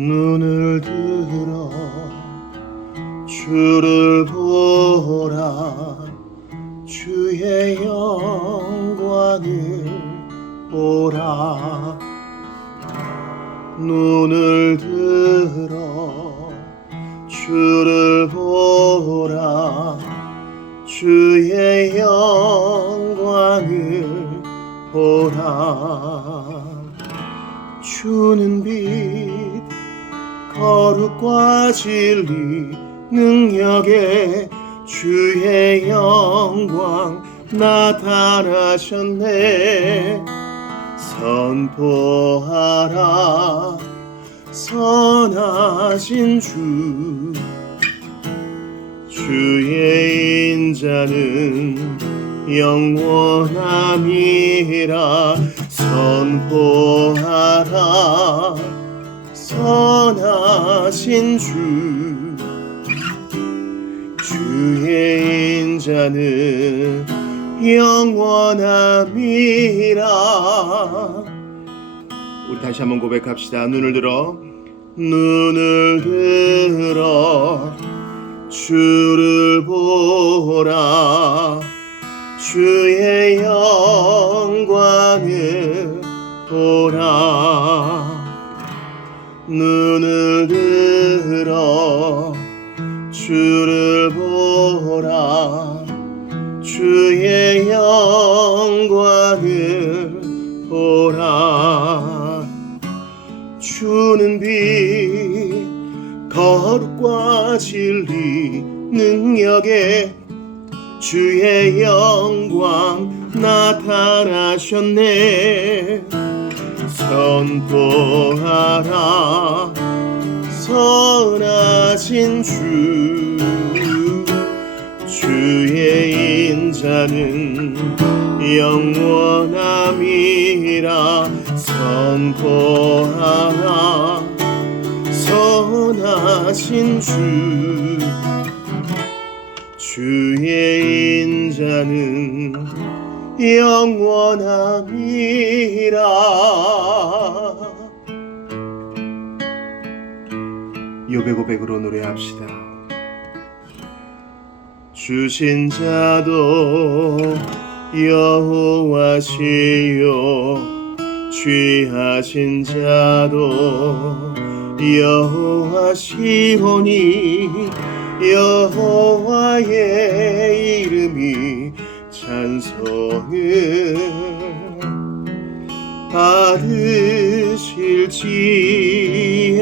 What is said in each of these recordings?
눈을 들어 주를 보라. 주의 영광을 보라. 눈을 들어 주를 보라. 주의 영광을 보라. 주는 빛 거룩과 진리 능력에 주의 영광 나타나셨네. 선포하라 선하신 주. 주의 인자는 영원함이라. 선포하라 선하신 주. 주의 인자는 영원함이라. 우리 다시 한번 고백합시다. 눈을 들어 주를 보라. 주의 영광을 보라. 눈을 들어 주를 보라. 주의 영광을 보라. 주는 빛 거룩과 진리 능력에 주의 영광 나타나셨네. 선포하라 선하신 주. 주의 인자는 영원함이라. 선포하라 선하신 주. 주의 인자는 영원함이라. 욥의 고백으로 노래합시다. 주신 자도 여호와시요 취하신 자도 여호와시오니. 여호와의 이름이 찬송을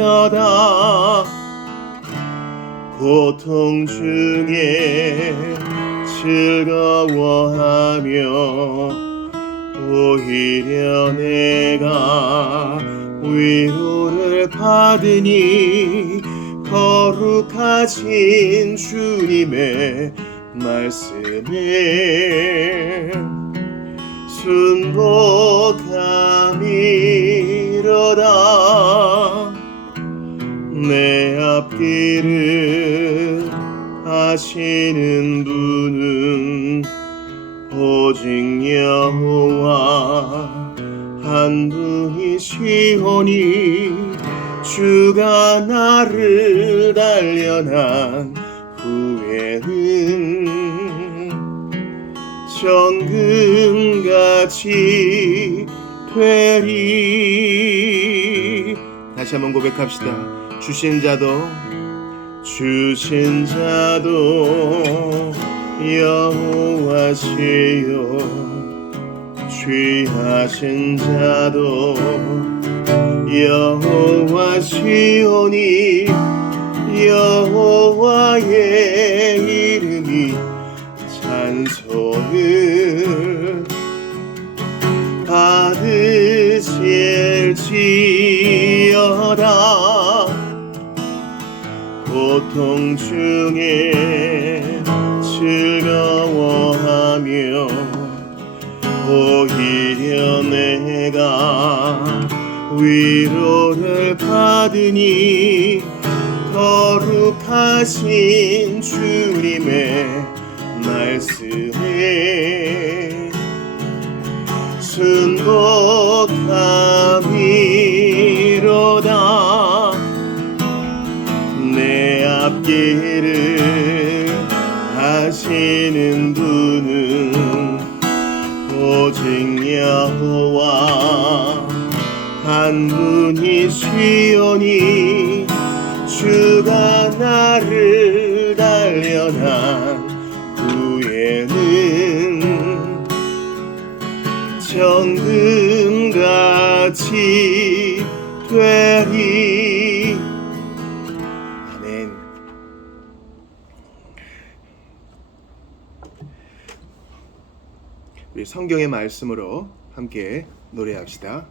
받으실지어다. 고통 중에 즐거워하며 오히려 내가 위로를 받으니. 거룩하신 주님의 말씀에 순복함이로다. 내 앞길을 아시는 분은 오직 여호와 한 분이시오니. 주가 나를 단련한 후에는 정금같이 되리. 다시 한번 고백합시다. 주신 자도 여호와시요 취하신 자도 여호와시오니. 여호와의 이름이 찬송을 받으실지어다. 고통 중에 즐거워하며 오히려 내가 위로를 받으니. 거룩하신 주님의 말씀에 순복함이로다. 오직 여호와 한 분이시오니 주가 나를 단련한 후에는 정금같이 되리. 아멘. 우리 성경의 말씀으로 함께 노래합시다.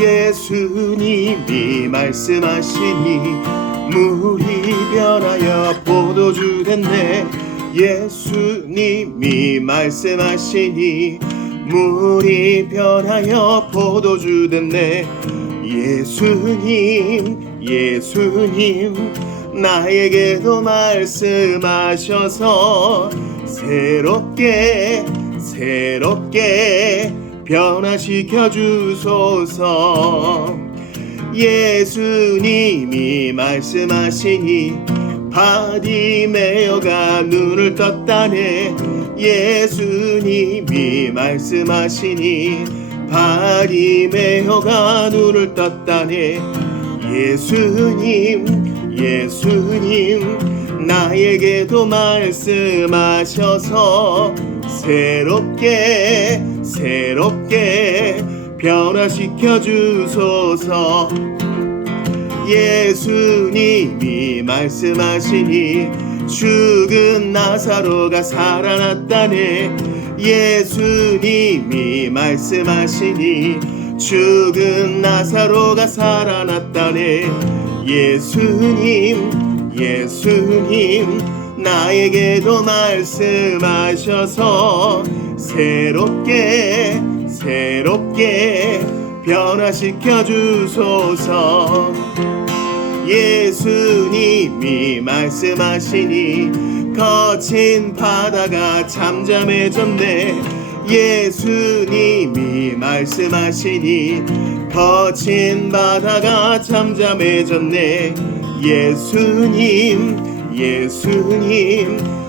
예수님이 말씀하시니 물이 변하여 포도주 됐네. 예수님이 말씀하시니 물이 변하여 포도주 됐네. 예수님 나에게도 말씀하셔서 새롭게 변화시켜 주소서. 예수님이 말씀하시니 바디메어가 눈을 떴다네. 예수님이 말씀하시니 바디메어가 눈을 떴다네. 예수님 나에게도 말씀하셔서 새롭게 변화시켜 주소서. 예수님이 말씀하시니 죽은 나사로가 살아났다네. 예수님이 말씀하시니 죽은 나사로가 살아났다네. 예수님 나에게도 말씀하셔서 새롭게 변화시켜 주소서. 예수님이 말씀하시니 거친 바다가 잠잠해졌네. 예수님이 말씀하시니 거친 바다가 잠잠해졌네. 예수님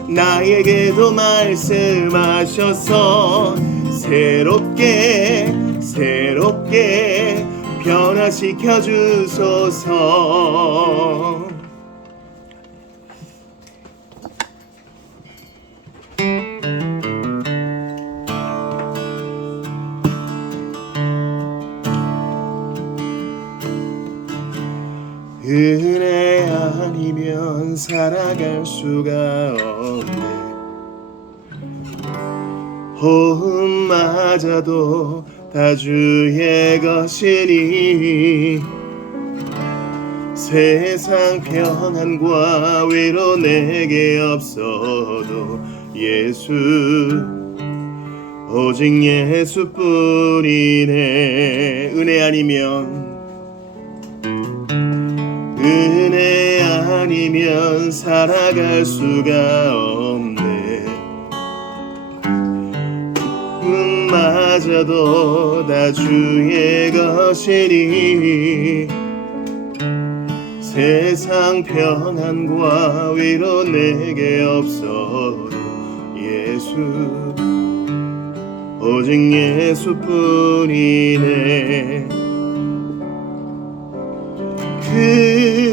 나에게도 말씀하셔서 새롭게 변화시켜 주소서. 은혜 아니면 살아갈 수가 없네. 호흡마저도 다 주의 것이니 세상 평안과 위로 내게 없어도 예수 오직 예수뿐이네. 은혜 아니면 살아갈 수가 없네. 마저도 다 주의 것이니 세상 평안과 위로 내게 없어도 예수 오직 예수뿐이네.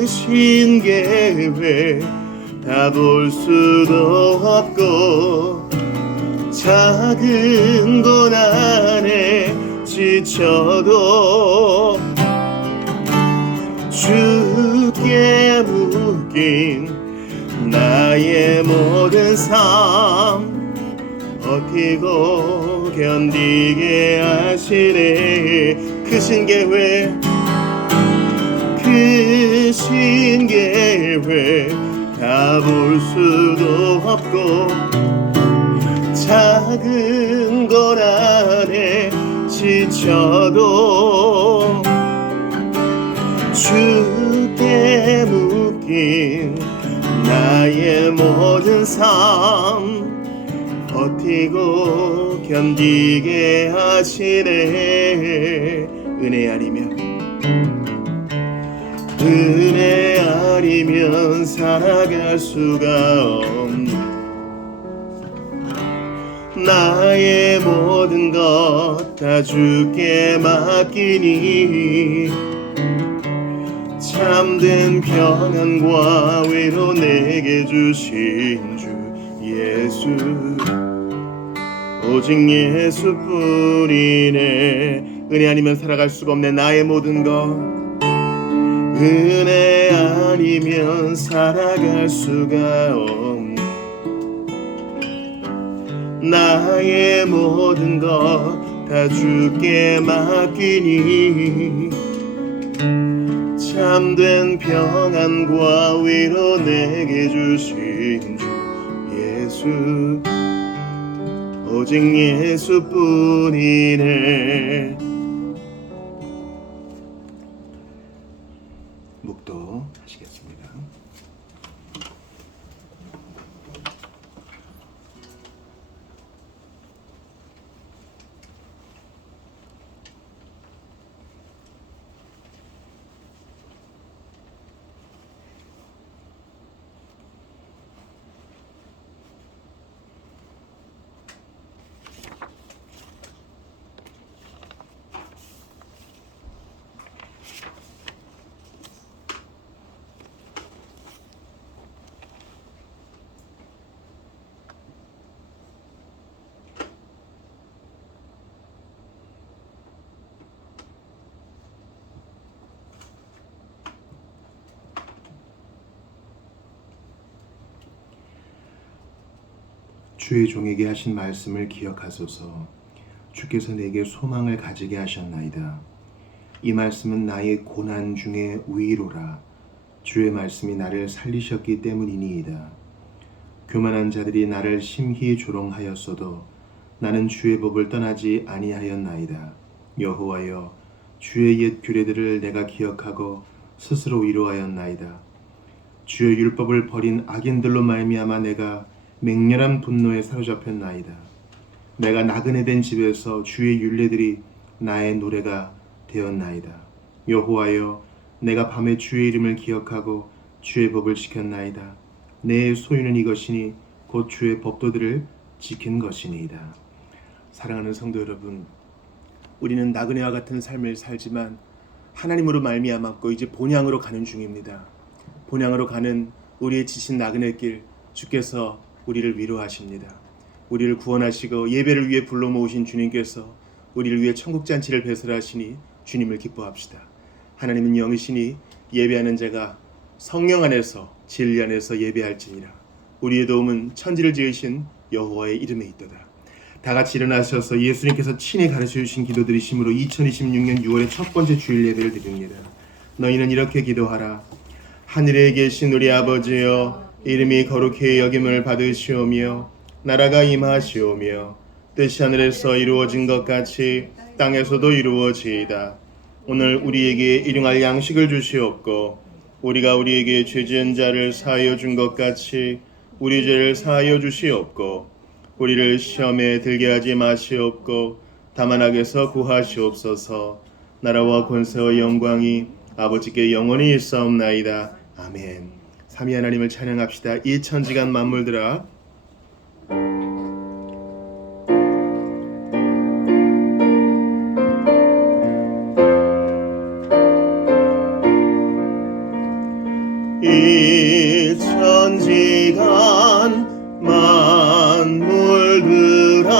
크신 계획 다 볼 수도 없고 작은 고난에 지쳐도 주께 묶인 나의 모든 삶 버티고 견디게 하시네. 크신 계획 다 볼 수도 없고 작은 고난에 지쳐도 주께 묶인 나의 모든 삶 버티고 견디게 하시네. 은혜 아니면 아니면 살아갈 수가 없네. 나의 모든 것 다 주께 맡기니 참된 평안과 위로 내게 주신 주 예수, 오직 예수뿐이네. 은혜 아니면 살아갈 수가 없네. 나의 모든 것, 은혜 아니면 살아갈 수가 없네. 나의 모든 것 다 주께 맡기니 참된 평안과 위로 내게 주신 주 예수, 오직 예수뿐이네. 묵도 하시겠습니다. 주의 종에게 하신 말씀을 기억하소서. 주께서 내게 소망을 가지게 하셨나이다. 이 말씀은 나의 고난 중에 위로라. 주의 말씀이 나를 살리셨기 때문이니이다. 교만한 자들이 나를 심히 조롱하였어도 나는 주의 법을 떠나지 아니하였나이다. 여호와여, 주의 옛 규례들을 내가 기억하고 스스로 위로하였나이다. 주의 율법을 버린 악인들로 말미암아 내가 맹렬한 분노에 사로잡혔나이다. 내가 나그네 된 집에서 주의 율례들이 나의 노래가 되었나이다. 여호와여, 내가 밤에 주의 이름을 기억하고 주의 법을 지켰나이다. 내 소유는 이것이니 곧 주의 법도들을 지킨 것이니이다. 사랑하는 성도 여러분, 우리는 나그네와 같은 삶을 살지만 하나님으로 말미암았고 이제 본향으로 가는 중입니다. 본향으로 가는 우리의 지친 나그네길, 주께서 우리를 위로하십니다. 우리를 구원하시고 예배를 위해 불러 모으신 주님께서 우리를 위해 천국잔치를 배설하시니 주님을 기뻐합시다. 하나님은 영이시니 예배하는 자가 성령 안에서 진리 안에서 예배할지니라. 우리의 도움은 천지를 지으신 여호와의 이름에 있도다. 다 같이 일어나셔서 예수님께서 친히 가르쳐 주신 기도 드리심으로 2026년 6월의 첫 번째 주일 예배를 드립니다. 너희는 이렇게 기도하라. 하늘에 계신 우리 아버지여, 이름이 거룩히 여김을 받으시오며 나라가 임하시오며 뜻이 하늘에서 이루어진 것 같이 땅에서도 이루어지이다. 오늘 우리에게 일용할 양식을 주시옵고 우리가 우리에게 죄 지은 자를 사하여 준 것 같이 우리 죄를 사하여 주시옵고 우리를 시험에 들게 하지 마시옵고 다만 악에서 구하시옵소서. 나라와 권세와 영광이 아버지께 영원히 있사옵나이다. 아멘. 삼위 하나님을 찬양합시다. 이 천지간 만물들아 이 천지간 만물들아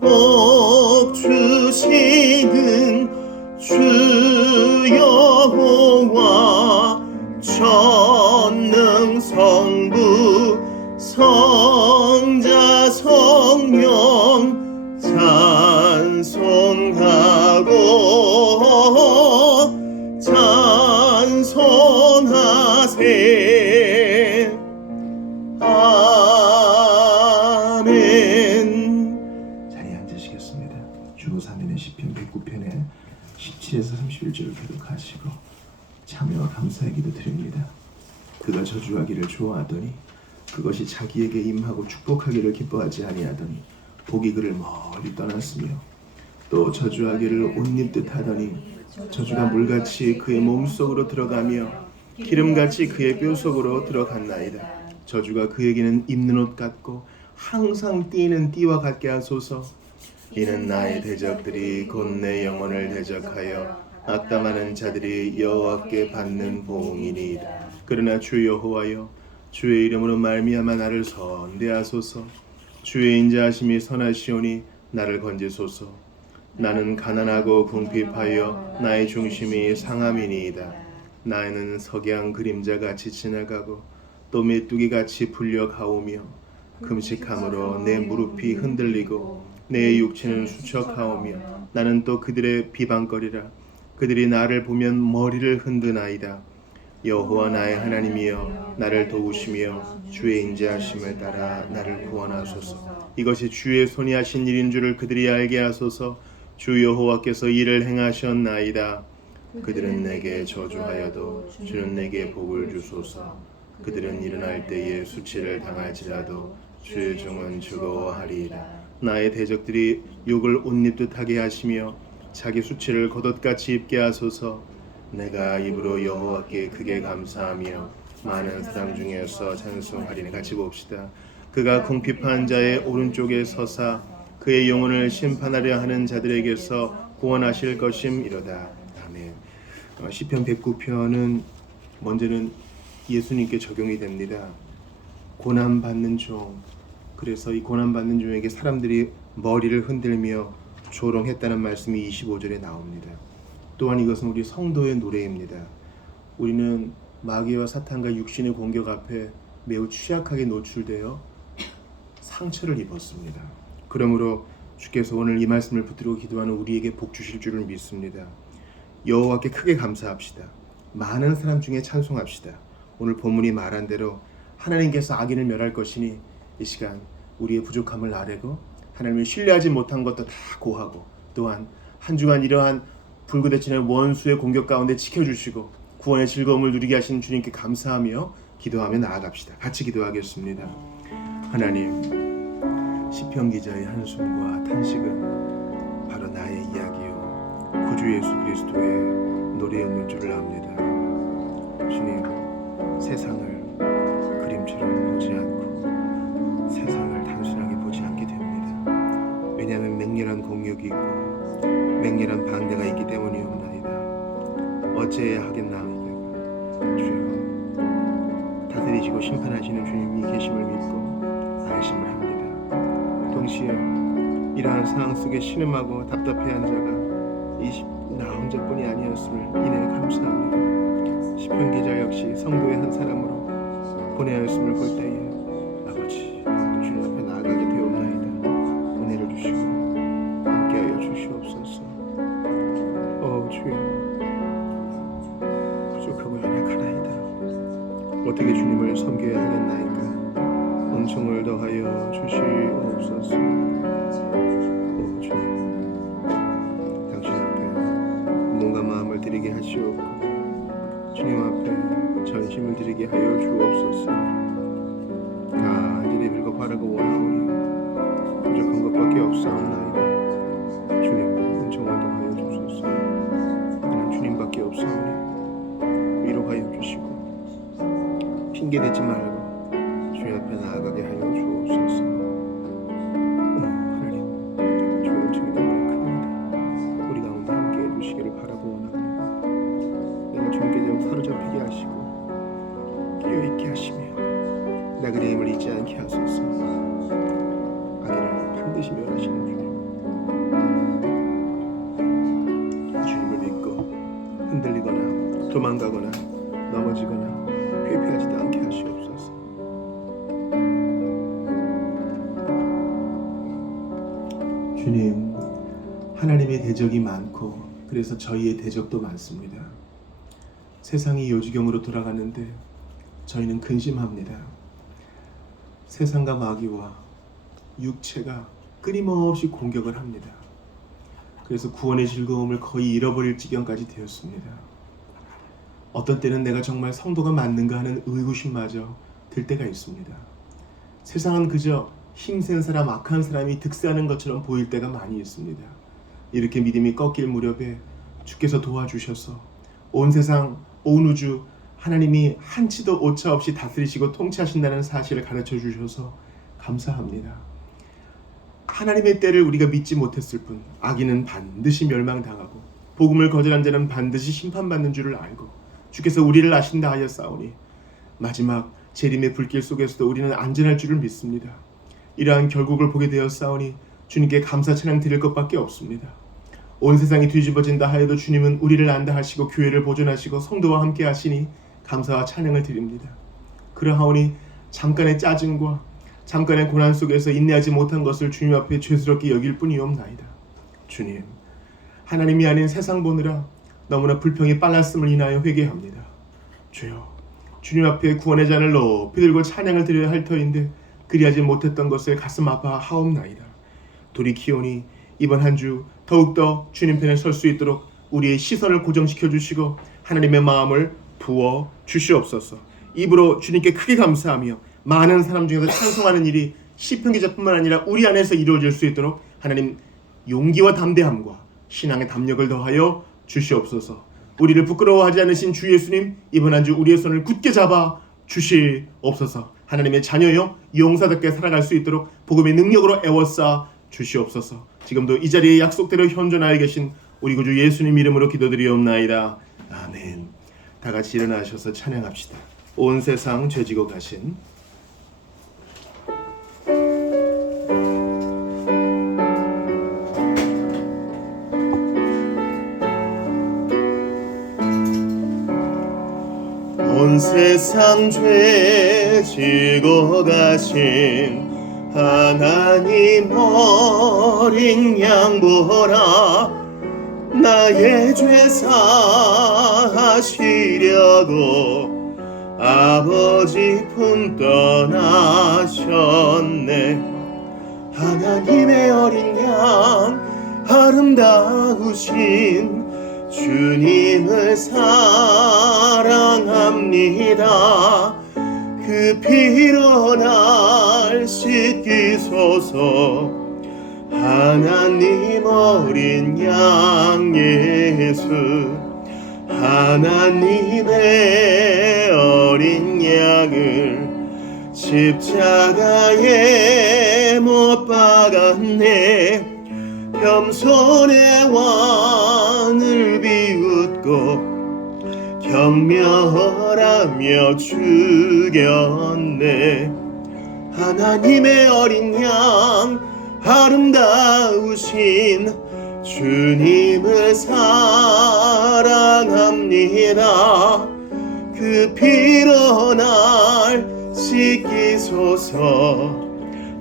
복 주시는 주 여호와 전능 성부 성자 성령 찬송하고 찬송하세. 아멘. 자리에 앉으시겠습니다. 주보사면의 시편 109편의 17에서 31절을 교독하시고 참여와 감사의 기도 드립니다. 그가 저주하기를 좋아하더니 그것이 자기에게 임하고 축복하기를 기뻐하지 아니하더니 복이 그를 멀리 떠났으며 또 저주하기를 옷입듯 하더니 저주가 물같이 그의 몸속으로 들어가며 기름같이 그의 뼈 속으로 들어갔나이다. 저주가 그에게는 입는 옷 같고 항상 띠는 띠와 같게 하소서. 이는 나의 대적들이 곧 내 영혼을 대적하여 악담하는 자들이 여호와께 받는 보응이니이다. 그러나 주 여호와여, 주의 이름으로 말미암아 나를 선대하소서. 주의 인자하심이 선하시오니 나를 건지소서. 나는 가난하고 궁핍하여 나의 중심이 상함이니이다. 나는 석양 그림자같이 지나가고 또 메뚜기같이 풀려가오며 금식함으로 내 무릎이 흔들리고 내 육체는 수척하오며 나는 또 그들의 비방거리라. 그들이 나를 보면 머리를 흔드나이다. 여호와 나의 하나님이여, 나를 도우시며 주의 인자하심을 따라 나를 구원하소서. 이것이 주의 손이 하신 일인 줄을 그들이 알게 하소서. 주 여호와께서 이를 행하셨나이다. 그들은 내게 저주하여도 주는 내게 복을 주소서. 그들은 일어날 때에 수치를 당할지라도 주의 종은 즐거워하리이다. 나의 대적들이 욕을 옷 입듯 하게 하시며 자기 수치를 겉옷같이 입게 하소서. 내가 입으로 여호와께 크게 감사하며 많은 사람 중에서 찬송하리니. 같이 봅시다. 그가 궁핍한 자의 오른쪽에 서사 그의 영혼을 심판하려 하는 자들에게서 구원하실 것임이로다. 아멘. 시편 109편은 먼저는 예수님께 적용이 됩니다. 고난받는 종. 그래서 이 고난받는 종에게 사람들이 머리를 흔들며 조롱했다는 말씀이 25절에 나옵니다. 또한 이것은 우리 성도의 노래입니다. 우리는 마귀와 사탄과 육신의 공격 앞에 매우 취약하게 노출되어 상처를 입었습니다. 그러므로 주께서 오늘 이 말씀을 붙들고 기도하는 우리에게 복 주실 줄을 믿습니다. 여호와께 크게 감사합시다. 많은 사람 중에 찬송합시다. 오늘 본문이 말한 대로 하나님께서 악인을 멸할 것이니 이 시간 우리의 부족함을 아뢰고 하나님을 신뢰하지 못한 것도 다 고하고 또한 한 주간 이러한 불구대천의 원수의 공격 가운데 지켜주시고 구원의 즐거움을 누리게 하신 주님께 감사하며 기도하며 나아갑시다. 같이 기도하겠습니다. 하나님, 시편 기자의 한숨과 탄식은 바로 나의 이야기요 구주 예수 그리스도의 노래였는 줄을 압니다. 주님, 세상을 그림처럼 보지 않고 세상을 단순하게 보지 않게 됩니다. 왜냐하면 맹렬한 공격이 있고 맹렬한 반대가 있기 때문이옵나이다. 어찌해야 하겠나이까. 주여, 다스리시고 심판하시는 주님이 계심을 믿고 안심을 합니다. 동시에 이러한 상황 속에 신음하고 답답해한 자가 나 혼자뿐이 아니었음을 인해 감사합니다. 시편 기자 역시 성도의 한 사람으로 보내었음을 볼 때에 아버지, 또 주님 앞에 나아가게 되옵나이다. 은혜를 주시고 함께하여 주시옵소서. 주여, 부족하고 연약하나이다. 어떻게 주님을 섬겨야 하겠나이까. 은총을 더하여 주시옵소서. 주님, 당신 앞에 몸과 마음을 드리게 하시옵고 주님 앞에 전심을 드리게 하여 주옵소서. 간절히 빌고 바라고 원하오니 부족한 것밖에 없사옵나이다. 주님, 은총을 더하여 주소서. 나는 주님밖에 없사오니 위로하여 주시고 핑계대지 말고 주님 앞에 나아가게 하여 주옵소서. 하나님, 주의 은총이 너무 큽니다. 우리 가운데 함께해 주시기를 바라고 원합니다. 내가 주님께 사로잡히게 하시고 끼어있게 하시며 나그네 힘을 잊지 않게 하소서. 악인을 반드시 멸하시는 주님을 믿고 흔들리거나 도망가거나 넘어지거나 회피하지도 않게 하시옵소서. 주님, 하나님의 대적이 많고 그래서 저희의 대적도 많습니다. 세상이 요지경으로 돌아가는데 저희는 근심합니다. 세상과 마귀와 육체가 끊임없이 공격을 합니다. 그래서 구원의 즐거움을 거의 잃어버릴 지경까지 되었습니다. 어떤 때는 내가 정말 성도가 맞는가 하는 의구심마저 들 때가 있습니다. 세상은 그저 힘센 사람, 악한 사람이 득세하는 것처럼 보일 때가 많이 있습니다. 이렇게 믿음이 꺾일 무렵에 주께서 도와주셔서 온 세상, 온 우주 하나님이 한치도 오차 없이 다스리시고 통치하신다는 사실을 가르쳐 주셔서 감사합니다. 하나님의 때를 우리가 믿지 못했을 뿐 악인은 반드시 멸망당하고 복음을 거절한 자는 반드시 심판받는 줄을 알고 주께서 우리를 아신다 하여 싸우니 마지막 재림의 불길 속에서도 우리는 안전할 줄을 믿습니다. 이러한 결국을 보게 되어 싸우니 주님께 감사 찬양 드릴 것밖에 없습니다. 온 세상이 뒤집어진다 하여도 주님은 우리를 안다 하시고 교회를 보존하시고 성도와 함께 하시니 감사와 찬양을 드립니다. 그러하오니 잠깐의 짜증과 잠깐의 고난 속에서 인내하지 못한 것을 주님 앞에 죄스럽게 여길 뿐이옵나이다. 주님, 하나님이 아닌 세상 보느라 너무나 불평이 빨랐음을 인하여 회개합니다. 주여, 주님 앞에 구원의 잔을 높이 들고 찬양을 드려야 할 터인데 그리하지 못했던 것을 가슴 아파 하옵나이다. 돌이키오니 이번 한 주 더욱더 주님 편에 설 수 있도록 우리의 시선을 고정시켜 주시고 하나님의 마음을 부어 주시옵소서. 입으로 주님께 크게 감사하며 많은 사람 중에서 찬송하는 일이 시편 기자뿐만 아니라 우리 안에서 이루어질 수 있도록 하나님 용기와 담대함과 신앙의 담력을 더하여 주시옵소서. 우리를 부끄러워하지 않으신 주 예수님, 이번 한 주 우리의 손을 굳게 잡아 주시옵소서. 하나님의 자녀여 용사답게 살아갈 수 있도록 복음의 능력으로 애워싸 주시옵소서. 지금도 이 자리에 약속대로 현존하여 계신 우리 구주 예수님 이름으로 기도드리옵나이다. 아멘. 다 같이 일어나셔서 찬양합시다. 온 세상 죄지고 가신 온 세상 죄 지고 가신 하나님 어린 양 보라. 나의 죄 사하시려고 아버지 품 떠나셨네. 하나님의 어린 양 아름다우신 주님을 사랑합니다. 그 피로 날 씻기소서. 하나님 어린 양 예수, 하나님의 어린 양을 십자가에 못 박았네. 겸손의 왕을 비웃고 경멸하며 죽였네. 하나님의 어린 양 아름다우신 주님을 사랑합니다. 그 피로 날 씻기소서.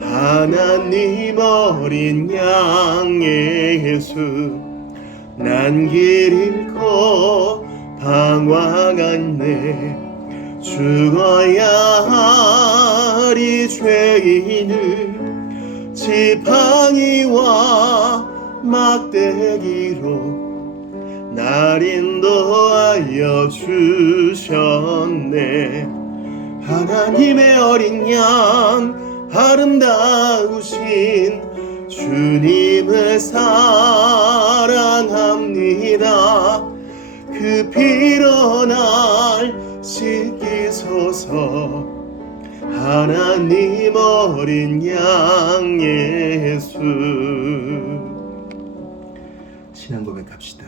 하나님 어린 양 예수, 난 길 잃고 방황하네. 죽어야 하리 죄인을 지팡이와 막대기로 날 인도하여 주셨네. 하나님의 어린 양 아름다우신 주님을 사랑합니다. 그 피로 날 씻기소서. 하나님 어린 양 예수. 신앙 고백합시다.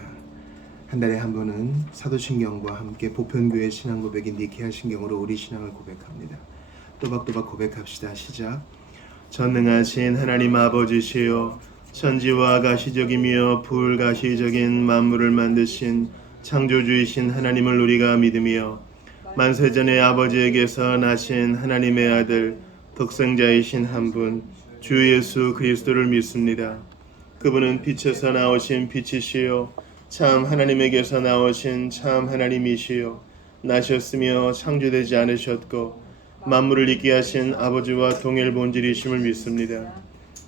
한 달에 한 번은 사도신경과 함께 보편교회 신앙 고백인 니케아 신경으로 우리 신앙을 고백합니다. 또박또박 고백합시다. 시작. 전능하신 하나님 아버지시여, 천지와 가시적이며 불가시적인 만물을 만드신 창조주이신 하나님을 우리가 믿으며 만세전에 아버지에게서 나신 하나님의 아들 독생자이신 한 분 주 예수 그리스도를 믿습니다. 그분은 빛에서 나오신 빛이시요 참 하나님에게서 나오신 참 하나님이시요 나셨으며 창조되지 않으셨고 만물을 있게 하신 아버지와 동일 본질이심을 믿습니다.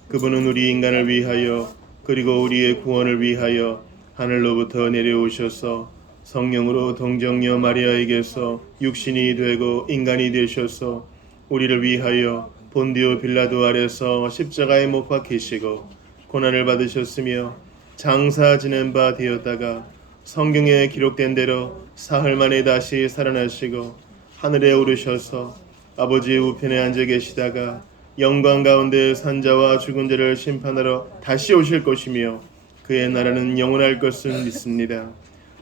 그분은 우리 인간을 위하여 그리고 우리의 구원을 위하여 하늘로부터 내려오셔서 성령으로 동정녀 마리아에게서 육신이 되고 인간이 되셔서 우리를 위하여 본디오 빌라도 아래서 십자가에 못 박히시고 고난을 받으셨으며 장사 지낸 바 되었다가 성경에 기록된 대로 사흘 만에 다시 살아나시고 하늘에 오르셔서 아버지의 우편에 앉아 계시다가 영광 가운데 산자와 죽은 자를 심판하러 다시 오실 것이며 그의 나라는 영원할 것을 믿습니다.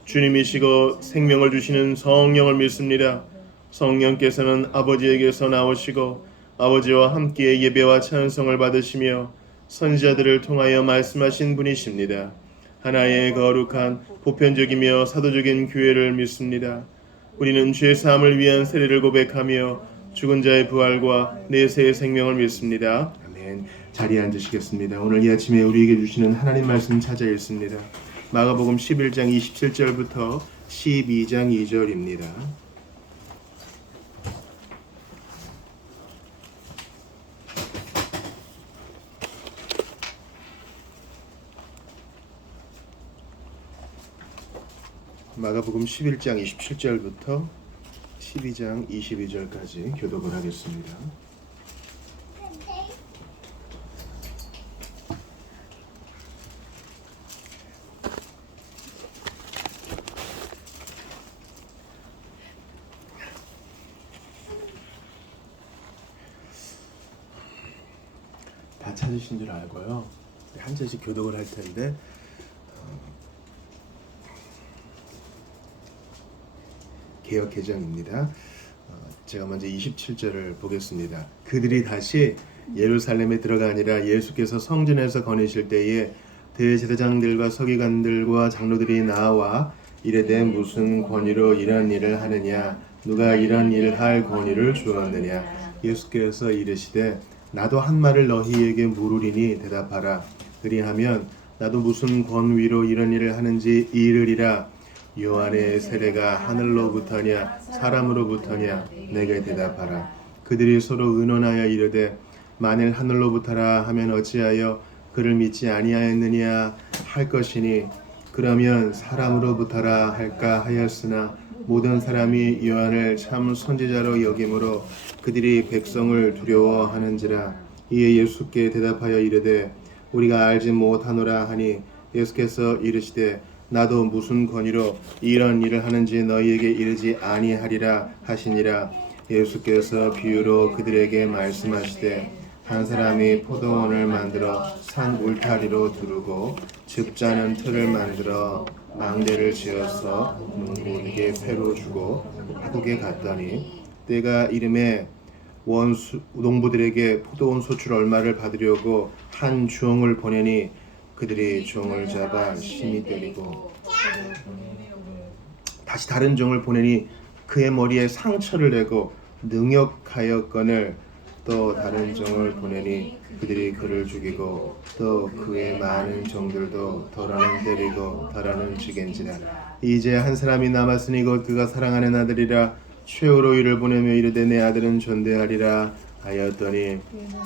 주님이시고 생명을 주시는 성령을 믿습니다. 성령께서는 아버지에게서 나오시고 아버지와 함께 예배와 찬송을 받으시며 선지자들을 통하여 말씀하신 분이십니다. 하나의 거룩한 보편적이며 사도적인 교회를 믿습니다. 우리는 죄 사함을 위한 세례를 고백하며 죽은 자의 부활과 내세의 생명을 믿습니다. 아멘. 자리에 앉으시겠습니다. 오늘 이 아침에 우리에게 주시는 하나님 말씀 찾아 읽습니다. 마가복음 11장 27절부터 12장 2절입니다. 마가복음 11장 27절부터 12장 22절까지 교독을 하겠습니다. 다 찾으신 줄 알고요. 한 절씩 교독을 할 텐데 개역 개정입니다. 제가 먼저 27절을 보겠습니다. 그들이 다시 예루살렘에 들어가니라 예수께서 성전에서 거니실 때에 대제사장들과 서기관들과 장로들이 나와 이르되 무슨 권위로 이런 일을 하느냐 누가 이런 일을 할 권위를 주었느냐 예수께서 이르시되 나도 한 말을 너희에게 물으리니 대답하라. 그리하면 나도 무슨 권위로 이런 일을 하는지 이르리라. 요한의 세례가 하늘로부터냐 사람으로부터냐 내게 대답하라. 그들이 서로 의논하여 이르되 만일 하늘로부터라 하면 어찌하여 그를 믿지 아니하였느냐 할 것이니 그러면 사람으로부터라 할까 하였으나 모든 사람이 요한을 참 선지자로 여김으로 그들이 백성을 두려워하는지라. 이에 예수께 대답하여 이르되 우리가 알지 못하노라 하니 예수께서 이르시되 나도 무슨 권위로 이런 일을 하는지 너희에게 이르지 아니하리라 하시니라. 예수께서 비유로 그들에게 말씀하시되 한 사람이 포도원을 만들어 산 울타리로 두르고 즙 짜는 틀을 만들어 망대를 지어서 농부에게 패로 주고 하국에 갔더니 때가 이름에 농부들에게 포도원 소출 얼마를 받으려고 한 종을 보내니 그들이 종을 잡아 심히 때리고 다시 다른 종을 보내니 그의 머리에 상처를 내고 능욕하였거늘 또 다른 종을 보내니 그들이 그를 죽이고 또 그의 많은 종들도 덜어는 때리고 덜어는 죽인지라. 이제 한 사람이 남았으니 곧 그가 사랑하는 아들이라. 최후로 이를 보내며 이르되 내 아들은 존대하리라 하였더니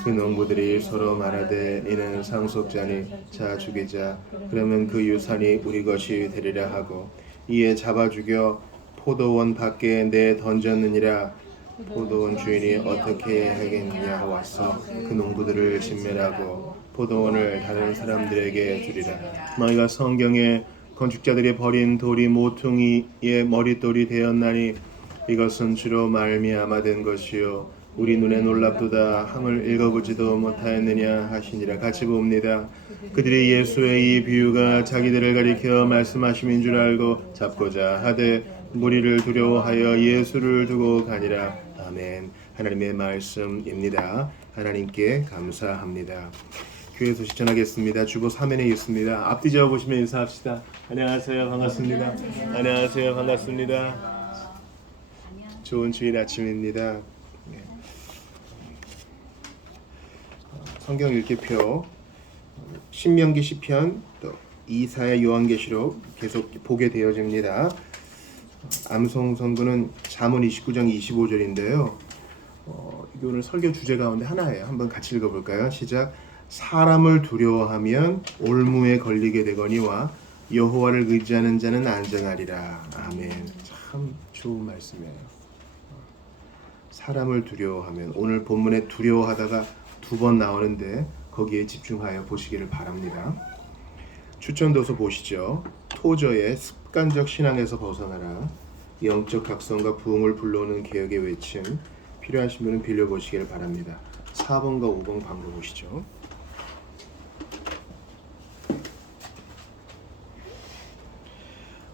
그 농부들이 서로 말하되 이는 상속자니 자 죽이자 그러면 그 유산이 우리 것이 되리라 하고 이에 잡아 죽여 포도원 밖에 내 던졌느니라. 포도원 주인이 어떻게 하겠느냐 와서 그 농부들을 진멸하고 포도원을 다른 사람들에게 주리라. 너희가 성경에 건축자들이 버린 돌이 모퉁이의 머릿돌이 되었나니 이것은 주로 말미암아 된 것이요 우리 눈에 놀랍도다 함을 읽어보지도 못하였느냐 하시니라. 같이 봅니다. 그들이 예수의 이 비유가 자기들을 가리켜 말씀하심인 줄 알고 잡고자 하되 무리를 두려워하여 예수를 두고 가니라. 아멘. 하나님의 말씀입니다. 하나님께 감사합니다. 교회 소식 전하겠습니다. 주보 3면에 있습니다. 앞뒤 적어 보시면 인사합시다. 안녕하세요. 반갑습니다. 안녕하세요. 반갑습니다. 좋은 주일 아침입니다. 성경 읽기표 신명기 시편 또 이사야 요한계시록 계속 보게 되어집니다. 암송 선구는 잠언 29장 25절인데요. 이게 오늘 설교 주제 가운데 하나예요. 한번 같이 읽어볼까요? 시작. 사람을 두려워하면 올무에 걸리게 되거니와 여호와를 의지하는 자는 안정하리라. 아멘. 참 좋은 말씀이에요. 사람을 두려워하면 오늘 본문에 두려워하다가 2번 나오는데 거기에 집중하여 보시기를 바랍니다. 추천도서 보시죠. 토저의 습 습관적 신앙에서 벗어나라. 영적 각성과 부흥을 불러오는 개혁의 외침 필요하신 분은 빌려보시길 바랍니다. 4번과 5번 광고 보시죠.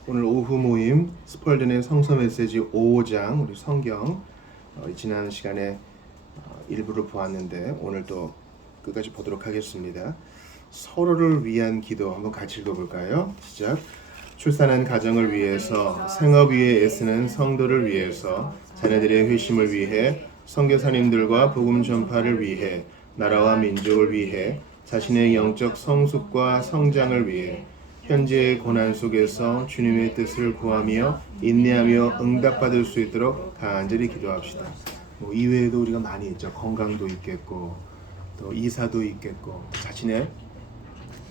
오늘 오후 모임 스펄전의 성서 메시지 5장 우리 성경 지난 시간에 일부를 보았는데 오늘 또 끝까지 보도록 하겠습니다. 서로를 위한 기도 한번 같이 읽어볼까요? 시작. 출산한 가정을 위해서, 생업 위에 애쓰는 성도를 위해서, 자녀들의 회심을 위해, 선교사님들과 복음 전파를 위해, 나라와 민족을 위해, 자신의 영적 성숙과 성장을 위해, 현재의 고난 속에서 주님의 뜻을 구하며 인내하며 응답받을 수 있도록 간절히 기도합시다. 이외에도 우리가 많이 있죠. 건강도 있겠고, 또 이사도 있겠고, 자신의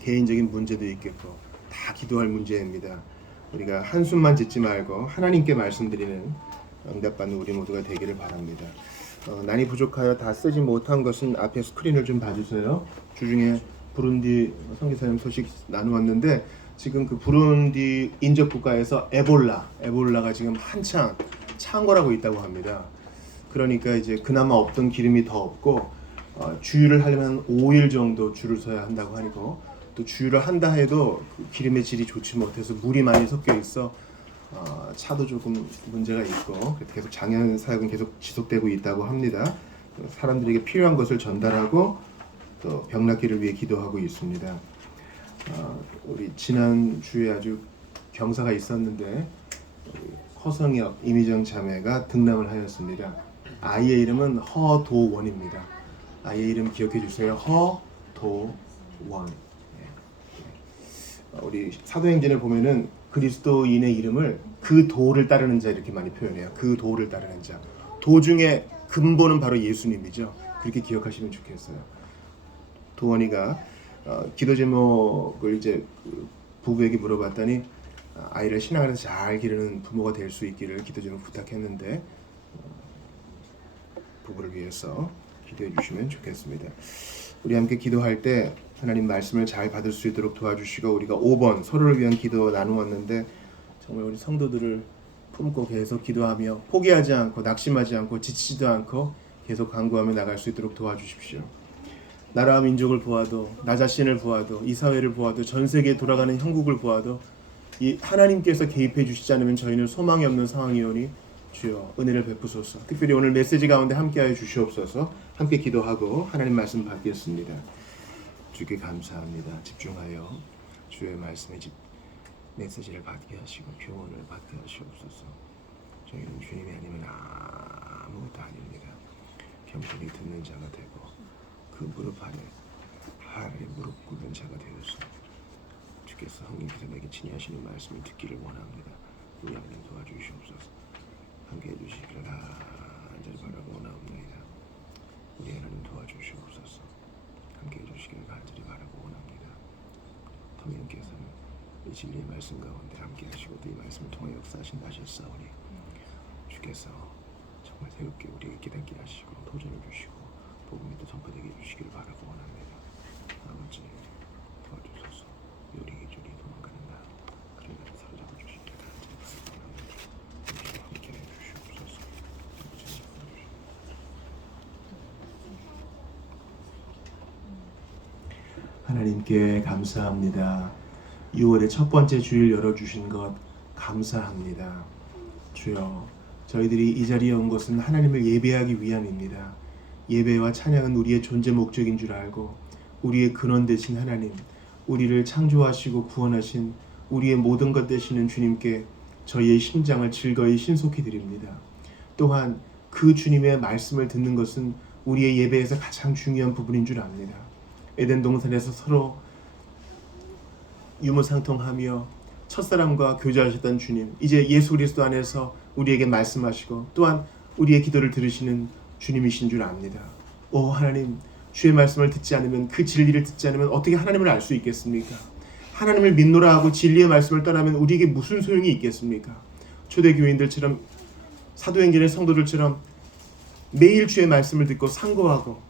개인적인 문제도 있겠고, 다 기도할 문제입니다. 우리가 한숨만 짓지 말고 하나님께 말씀드리는 응답받는 우리 모두가 되기를 바랍니다. 난이 부족하여 다 쓰지 못한 것은 앞에 스크린을 좀 봐주세요. 주중에 부룬디 선교사님 소식 나누었는데 지금 그 부룬디 인접 국가에서 에볼라가 지금 한창 창궐하고 있다고 합니다. 그러니까 이제 그나마 없던 기름이 더 없고 주유를 하려면 5일 정도 줄을 서야 한다고 하니까 또 주유를 한다 해도 그 기름의 질이 좋지 못해서 물이 많이 섞여 있어 차도 조금 문제가 있고 계속 장애인 사역은 계속 지속되고 있다고 합니다. 사람들에게 필요한 것을 전달하고 또 병낫기를 위해 기도하고 있습니다. 우리 지난 주에 아주 경사가 있었는데 허성엽 이미정 자매가 등남을 하였습니다. 아이의 이름은 허도원입니다. 아이의 이름 기억해 주세요. 허도원. 우리 사도행전에 보면은 그리스도인의 이름을 그 도를 따르는 자 이렇게 많이 표현해요. 그 도를 따르는 자. 도 중에 근본은 바로 예수님이죠. 그렇게 기억하시면 좋겠어요. 도원이가 기도 제목을 이제 부부에게 물어봤더니 아이를 신앙을 잘 기르는 부모가 될 수 있기를 기도 제목 부탁했는데 부부를 위해서 기도해 주시면 좋겠습니다. 우리 함께 기도할 때 하나님 말씀을 잘 받을 수 있도록 도와주시고 우리가 5번 서로를 위한 기도 나누었는데 정말 우리 성도들을 품고 계속 기도하며 포기하지 않고 낙심하지 않고 지치지도 않고 계속 간구하며 나갈 수 있도록 도와주십시오. 나라와 민족을 보아도 나 자신을 보아도 이 사회를 보아도 전 세계에 돌아가는 형국을 보아도 이 하나님께서 개입해 주시지 않으면 저희는 소망이 없는 상황이오니 주여 은혜를 베푸소서. 특별히 오늘 메시지 가운데 함께하여 주시옵소서. 함께 기도하고 하나님 말씀 받겠습니다. 주께 감사합니다. 집중하여 주의 말씀의 메시지를 받게 하시고 교훈을 받게 하시옵소서. 저희는 주님이 아니면 아무것도 아닙니다. 겸손히 듣는 자가 되고 그 무릎 아래 하나님 무릎 꿇는 자가 되어서 주께서 성령께서 내게 진리하시는 말씀을 듣기를 원합니다. 우리 하나님 도와주시옵소서. 함께해 주시기를 간절히 바라고 원하옵나이다. 우리 하나님 도와주시옵소서. 함께해 주시기를 간절히 바라고 원합니다. 성령께서는 이 진리의 말씀 가운데 함께하시고 또 이 말씀을 통해 역사하신다 하셨사오니 주께서 정말 새롭게 우리에게 깨닫게 하시고 도전을 주시고 복음이 또 전파되게 해주시기를 바라고 원합니다. 아버지 도와주소서. 요리조리 도망가는 나 그를 사로잡아 주시기를 간절히 원합니다. 함께해 주시옵소서. 하나님께 감사합니다. 6월의 첫 번째 주일 열어주신 것 감사합니다. 주여, 저희들이 이 자리에 온 것은 하나님을 예배하기 위함입니다. 예배와 찬양은 우리의 존재 목적인 줄 알고 우리의 근원 되신 하나님, 우리를 창조하시고 구원하신 우리의 모든 것 되시는 주님께 저희의 심장을 즐거이 신속히 드립니다. 또한 그 주님의 말씀을 듣는 것은 우리의 예배에서 가장 중요한 부분인 줄 압니다. 에덴 동산에서 서로 유무상통하며 첫사람과 교제하셨던 주님, 이제 예수 그리스도 안에서 우리에게 말씀하시고 또한 우리의 기도를 들으시는 주님이신 줄 압니다. 오 하나님, 주의 말씀을 듣지 않으면, 그 진리를 듣지 않으면 어떻게 하나님을 알 수 있겠습니까? 하나님을 믿노라 하고 진리의 말씀을 떠나면 우리에게 무슨 소용이 있겠습니까? 초대교인들처럼, 사도행전의 성도들처럼 매일 주의 말씀을 듣고 상고하고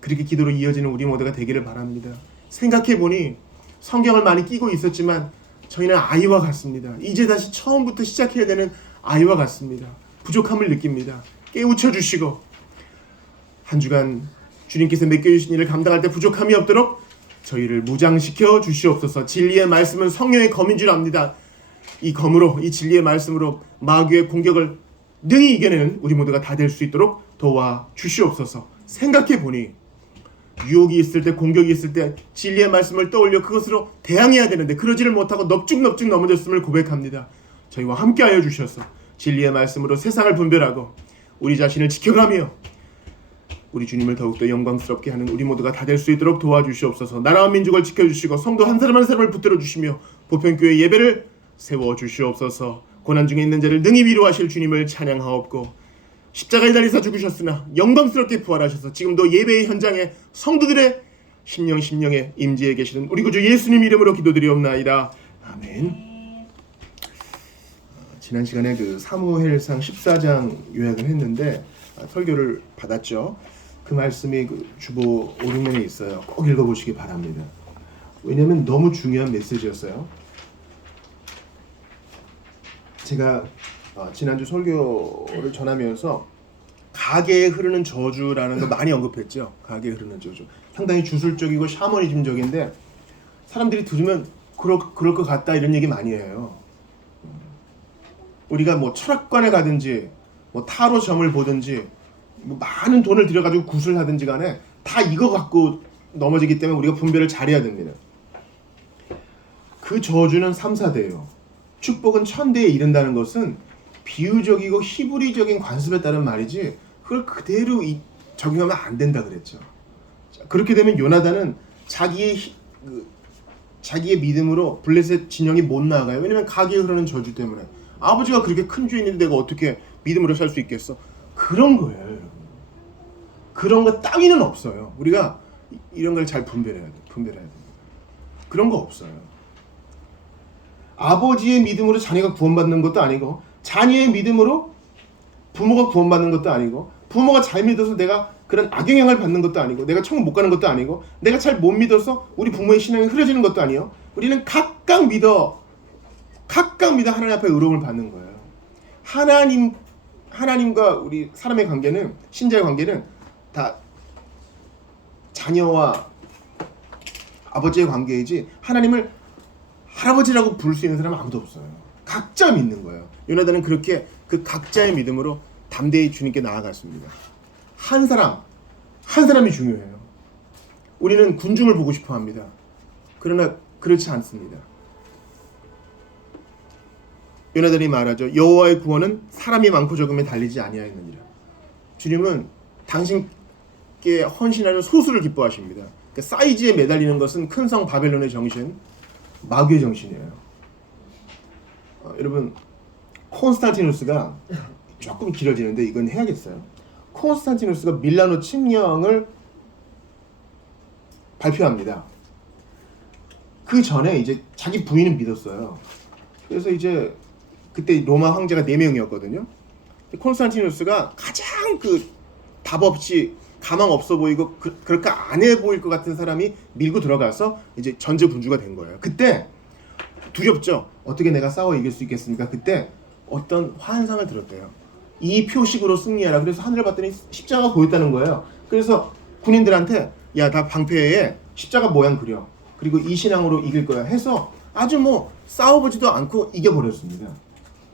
그렇게 기도로 이어지는 우리 모두가 되기를 바랍니다. 생각해보니 성경을 많이 끼고 있었지만 저희는 아이와 같습니다. 이제 다시 처음부터 시작해야 되는 아이와 같습니다. 부족함을 느낍니다. 깨우쳐 주시고 한 주간 주님께서 맡겨주신 일을 감당할 때 부족함이 없도록 저희를 무장시켜 주시옵소서. 진리의 말씀은 성령의 검인 줄 압니다. 이 검으로, 이 진리의 말씀으로 마귀의 공격을 능히 이겨내는 우리 모두가 다 될 수 있도록 도와 주시옵소서. 생각해 보니 유혹이 있을 때, 공격이 있을 때 진리의 말씀을 떠올려 그것으로 대항해야 되는데 그러지를 못하고 넙죽넙죽 넘어졌음을 고백합니다. 저희와 함께하여 주셔서 진리의 말씀으로 세상을 분별하고 우리 자신을 지켜가며 우리 주님을 더욱더 영광스럽게 하는 우리 모두가 다 될 수 있도록 도와주시옵소서. 나라와 민족을 지켜주시고 성도 한 사람 한 사람을 붙들어 주시며 보편교회 예배를 세워주시옵소서. 고난 중에 있는 자를 능히 위로하실 주님을 찬양하옵고 십자가에 달리사 죽으셨으나 영광스럽게 부활하셔서 지금도 예배의 현장에 성도들의 심령에 임재해 계시는 우리 구주 예수님 이름으로 기도드리옵나이다. 아멘. 지난 시간에 그 사무엘상 14장 요약을 했는데 설교를 받았죠. 그 말씀이 그 주보 5, 6면에 있어요. 꼭 읽어보시기 바랍니다. 왜냐하면 너무 중요한 메시지였어요. 제가 지난주 설교를 전하면서 가게에 흐르는 저주라는 거 많이 언급했죠. 가게에 흐르는 저주. 상당히 주술적이고 샤머니즘적인데 사람들이 들으면 그럴 것 같다 이런 얘기 많이 해요. 우리가 뭐 철학관에 가든지 뭐 타로 점을 보든지 뭐 많은 돈을 들여가지고 굿을 하든지 간에 다 이거 갖고 넘어지기 때문에 우리가 분별을 잘해야 됩니다. 그 저주는 3, 4대예요. 축복은 1000대에 이른다는 것은 비유적이고 히브리적인 관습에 따른 말이지 그걸 그대로 적용하면 안 된다 그랬죠. 그렇게 되면 요나단은 자기의 믿음으로 블레셋 진영이 못 나가요. 왜냐면 가게에 흐르는 저주 때문에. 아버지가 그렇게 큰 죄인인데 내가 어떻게 믿음으로 살 수 있겠어? 그런 거예요, 여러분. 그런 거 따위는 없어요. 우리가 이런 걸 잘 분별해야 돼. 그런 거 없어요. 아버지의 믿음으로 자녀가 구원받는 것도 아니고 자녀의 믿음으로 부모가 구원받는 것도 아니고 부모가 잘 믿어서 내가 그런 악영향을 받는 것도 아니고 내가 천국 못 가는 것도 아니고 내가 잘 못 믿어서 우리 부모의 신앙이 흐려지는 것도 아니에요. 우리는 각각 믿어 하나님 앞에 의로움을 받는 거예요. 하나님과 우리 사람의 관계는, 신자의 관계는 다 자녀와 아버지의 관계이지 하나님을 할아버지라고 부를 수 있는 사람은 아무도 없어요. 각자 믿는 거예요. 요나단은 그렇게 그 각자의 믿음으로 담대히 주님께 나아갔습니다. 한 사람이 중요해요. 우리는 군중을 보고 싶어 합니다. 그러나 그렇지 않습니다. 요나단이 말하죠. 여호와의 구원은 사람이 많고 적음에 달리지 아니하였느니라. 주님은 당신께 헌신하는 소수를 기뻐하십니다. 그러니까 사이즈에 매달리는 것은 큰 성 바벨론의 정신, 마귀의 정신이에요. 여러분 콘스탄티누스가 조금 길어지는데 이건 해야겠어요. 콘스탄티누스가 밀라노 칙령을 발표합니다. 그 전에 이제 자기 부인은 믿었어요. 그래서 이제 그때 로마 황제가 4명이었거든요. 콘스탄티누스가 가장 답 없이 가망 없어 보이고 그렇게 안 해 보일 것 같은 사람이 밀고 들어가서 이제 전제 군주가 된 거예요. 그때 두렵죠. 어떻게 내가 싸워 이길 수 있겠습니까? 그때 어떤 환상을 들었대요. 이 표식으로 승리하라. 그래서 하늘을 봤더니 십자가가 보였다는 거예요. 그래서 군인들한테 야, 다 방패에 십자가 모양 그려. 그리고 이 신앙으로 이길 거야 해서 아주 뭐 싸워보지도 않고 이겨버렸습니다.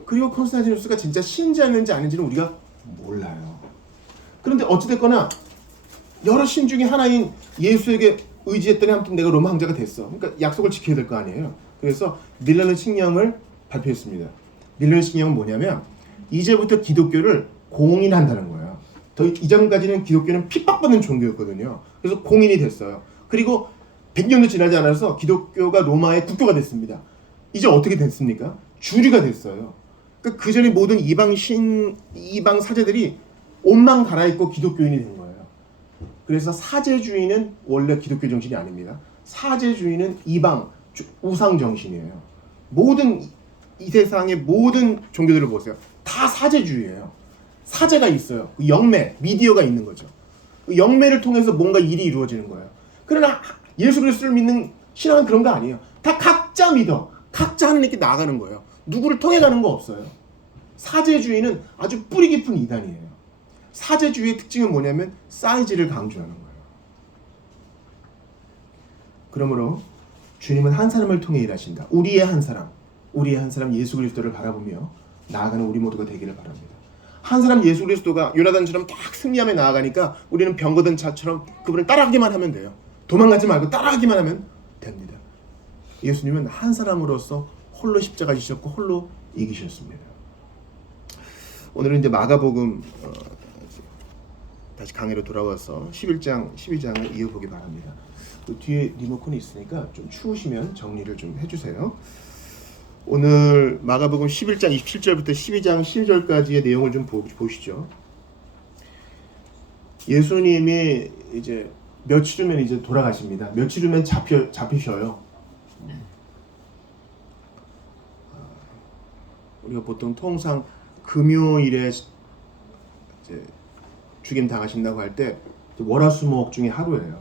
그리고 콘스탄티누스가 진짜 신자였는지 아닌지는 우리가 몰라요. 그런데 어찌됐거나 여러 신 중에 하나인 예수에게 의지했더니 아무튼 내가 로마 황제가 됐어. 그러니까 약속을 지켜야 될 거 아니에요. 그래서 밀라노 칙령을 발표했습니다. 밀라노 칙령은 뭐냐면 이제부터 기독교를 공인한다는 거예요. 더 이전까지는 기독교는 핍박받는 종교였거든요. 그래서 공인이 됐어요. 그리고 100년도 지나지 않아서 기독교가 로마의 국교가 됐습니다. 이제 어떻게 됐습니까? 주류가 됐어요. 그러니까 그 전에 모든 이방 사제들이 옷만 갈아입고 기독교인이 된 거예요. 그래서 사제주의는 원래 기독교 정신이 아닙니다. 사제주의는 이방 우상 정신이에요. 모든 이 세상의 모든 종교들을 보세요. 다 사제주의예요. 사제가 있어요. 그 영매, 미디어가 있는 거죠. 그 영매를 통해서 뭔가 일이 이루어지는 거예요. 그러나 예수 그리스도를 믿는 신앙은 그런 거 아니에요. 다 각자 믿어. 각자 하나님께 나아가는 거예요. 누구를 통해 가는 거 없어요. 사제주의는 아주 뿌리 깊은 이단이에요. 사제주의의 특징은 뭐냐면 사이즈를 강조하는 거예요. 그러므로 주님은 한 사람을 통해 일하신다. 우리의 한 사람 예수 그리스도를 바라보며 나아가는 우리 모두가 되기를 바랍니다. 한 사람 예수 그리스도가 요나단처럼 딱 승리하며 나아가니까 우리는 병거든 자처럼 그분을 따라가기만 하면 돼요. 도망가지 말고 따라가기만 하면 됩니다. 예수님은 한 사람으로서 홀로 십자가 지셨고 홀로 이기셨습니다. 오늘은 이제 마가복음 다시 강의로 돌아와서 11장, 12장을 이어보기 바랍니다. 그 뒤에 리모컨이 있으니까 좀 추우시면 정리를 좀 해주세요. 오늘 마가복음 11장 27절부터 12장 12절까지의 내용을 좀 보시죠. 예수님이 이제 며칠 후면 이제 돌아가십니다. 며칠 후면 잡히셔요. 우리가 보통 통상 금요일에 이제 죽임 당하신다고 할 때 월화수목 중에 하루예요.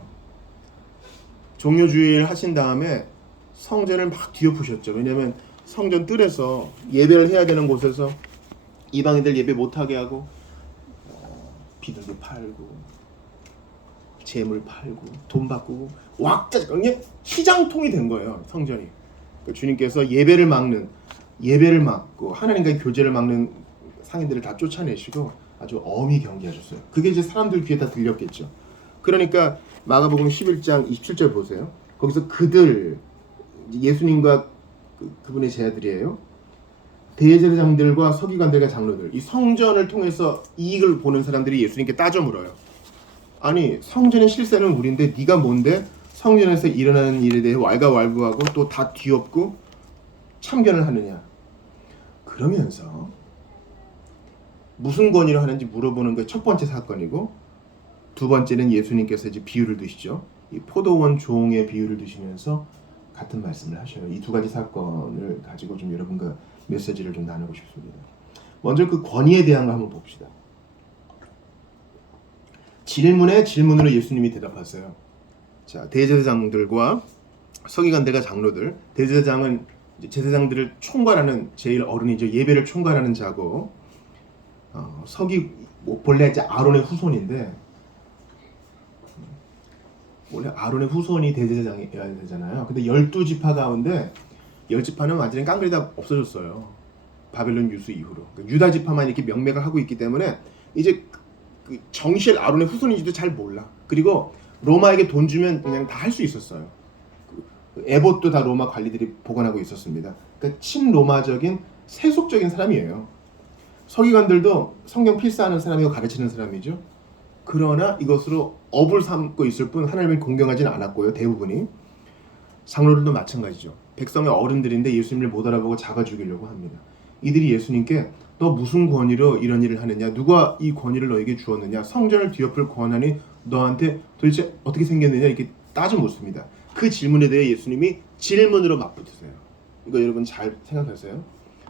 종료주일 하신 다음에 성전을 막 뒤엎으셨죠. 왜냐하면 성전 뜰에서 예배를 해야 되는 곳에서 이방인들 예배 못하게 하고 비둘기 팔고 재물 팔고 돈 바꾸고 왁자 그냥 시장통이 된 거예요. 성전이. 그러니까 주님께서 예배를 막고 하나님과의 교제를 막는 상인들을 다 쫓아내시고 아주 엄히 경계하셨어요. 그게 이제 사람들 귀에 다 들렸겠죠. 그러니까 마가복음 11장 27절 보세요. 거기서 그들 예수님과 그분의 제자들이에요. 대제사장들과 서기관들과 장로들, 이 성전을 통해서 이익을 보는 사람들이 예수님께 따져 물어요. 아니 성전의 실세는 우리인데 네가 뭔데 성전에서 일어나는 일에 대해 왈가왈부하고 또 다 뒤엎고 참견을 하느냐. 그러면서 무슨 권위로 하는지 물어보는 게 첫 번째 사건이고, 두 번째는 예수님께서 이제 비유를 드시죠. 이 포도원 종의 비유를 드시면서 같은 말씀을 하셔요. 이 두 가지 사건을 가지고 좀 여러분과 메시지를 좀 나누고 싶습니다. 먼저 그 권위에 대한 거 한번 봅시다. 질문으로 예수님이 대답하세요. 자, 대제사장들과 서기관들과 장로들, 대제사장은 제사장들을 총괄하는 제일 어른이죠. 예배를 총괄하는 자고, 본래 이제 아론의 후손인데, 원래 아론의 후손이 대제사장이어야 되잖아요. 근데 12지파 가운데 10지파는 완전히 깡그리 다 없어졌어요. 바벨론 유수 이후로. 그러니까 유다 지파만 이렇게 명맥을 하고 있기 때문에 이제 그 정실 아론의 후손인지도 잘 몰라. 그리고 로마에게 돈 주면 그냥 다 할 수 있었어요. 그 에봇도 다 로마 관리들이 보관하고 있었습니다. 그러니까 친로마적인 세속적인 사람이에요. 서기관들도 성경 필사하는 사람이고 가르치는 사람이죠. 그러나 이것으로 업을 삼고 있을 뿐 하나님을 공경하지는 않았고요. 대부분이. 장로들도 마찬가지죠. 백성의 어른들인데 예수님을 못 알아보고 잡아 죽이려고 합니다. 이들이 예수님께 너 무슨 권위로 이런 일을 하느냐? 누가 이 권위를 너에게 주었느냐? 성전을 뒤엎을 권한이 너한테 도대체 어떻게 생겼느냐? 이렇게 따져 묻습니다. 그 질문에 대해 예수님이 질문으로 맞붙으세요. 이거 여러분 잘 생각하세요.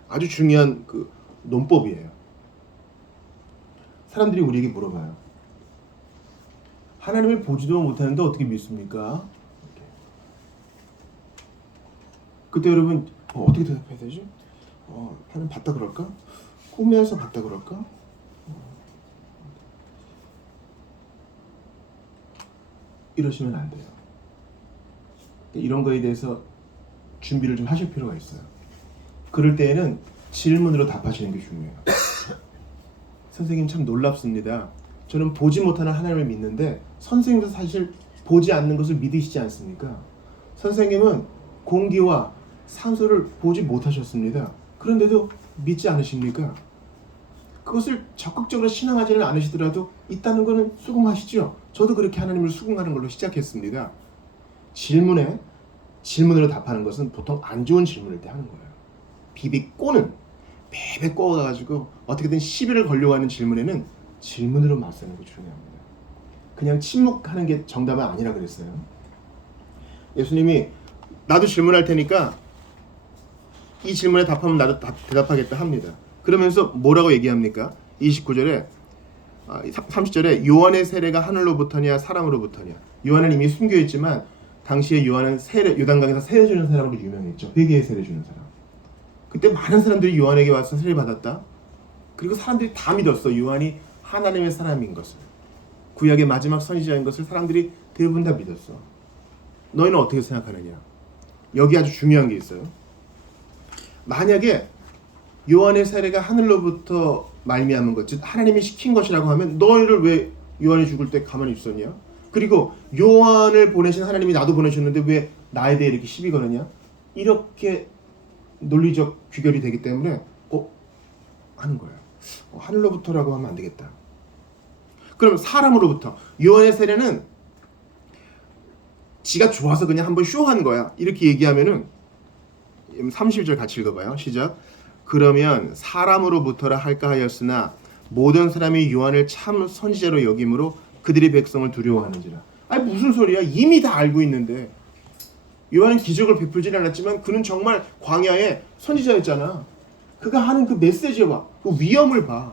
아주 중요한 그 논법이에요. 사람들이 우리에게 물어봐요. 하나님을 보지도 못하는데 어떻게 믿습니까? 그때 여러분 어떻게 대답해야 되지? 하나님 봤다 그럴까? 꿈에서 봤다 그럴까? 이러시면 안 돼요. 이런 거에 대해서 준비를 좀 하실 필요가 있어요. 그럴 때에는 질문으로 답하시는 게 중요해요. 선생님 참 놀랍습니다. 저는 보지 못하는 하나님을 믿는데 선생님도 사실 보지 않는 것을 믿으시지 않습니까? 선생님은 공기와 산소를 보지 못하셨습니다. 그런데도 믿지 않으십니까? 그것을 적극적으로 신앙하지는 않으시더라도 있다는 것은 수긍하시죠? 저도 그렇게 하나님을 수긍하는 걸로 시작했습니다. 질문으로 답하는 것은 보통 안 좋은 질문일 때 하는 거예요. 비비꼬는 베베 꼬아가지고 어떻게든 시비를 걸려고 하는 질문에는 질문으로 맞서는 게 중요합니다. 그냥 침묵하는 게 정답은 아니라 그랬어요. 예수님이 나도 질문할 테니까 이 질문에 답하면 나도 대답하겠다 합니다. 그러면서 뭐라고 얘기합니까? 29절에 30절에 요한의 세례가 하늘로부터냐 사람으로부터냐. 요한은 이미 순교했지만 당시에 요한은 요단강에서 세례 주는 사람으로 유명했죠. 회개의 세례 주는 사람. 그때 많은 사람들이 요한에게 와서 세례 받았다. 그리고 사람들이 다 믿었어. 요한이 하나님의 사람인 것을. 구약의 마지막 선지자인 것을 사람들이 대부분 다 믿었어. 너희는 어떻게 생각하느냐? 여기 아주 중요한 게 있어요. 만약에 요한의 세례가 하늘로부터 말미암은 것, 즉 하나님이 시킨 것이라고 하면 너희를 왜 요한이 죽을 때 가만히 있었냐? 그리고 요한을 보내신 하나님이 나도 보내셨는데 왜 나에 대해 이렇게 시비 거느냐? 이렇게 논리적 귀결이 되기 때문에 하는 거예요. 하늘로부터라고 하면 안 되겠다. 그럼 사람으로부터. 요한의 세례는 지가 좋아서 그냥 한번 쇼한 거야. 이렇게 얘기하면은 30절 같이 읽어봐요. 시작. 그러면 사람으로부터라 할까 하였으나 모든 사람이 요한을 참 선지자로 여김으로 그들이 백성을 두려워하는지라. 아니 무슨 소리야? 이미 다 알고 있는데. 요한은 기적을 베풀지는 않았지만 그는 정말 광야의 선지자였잖아. 그가 하는 그 메시지 봐. 그 위엄을 봐.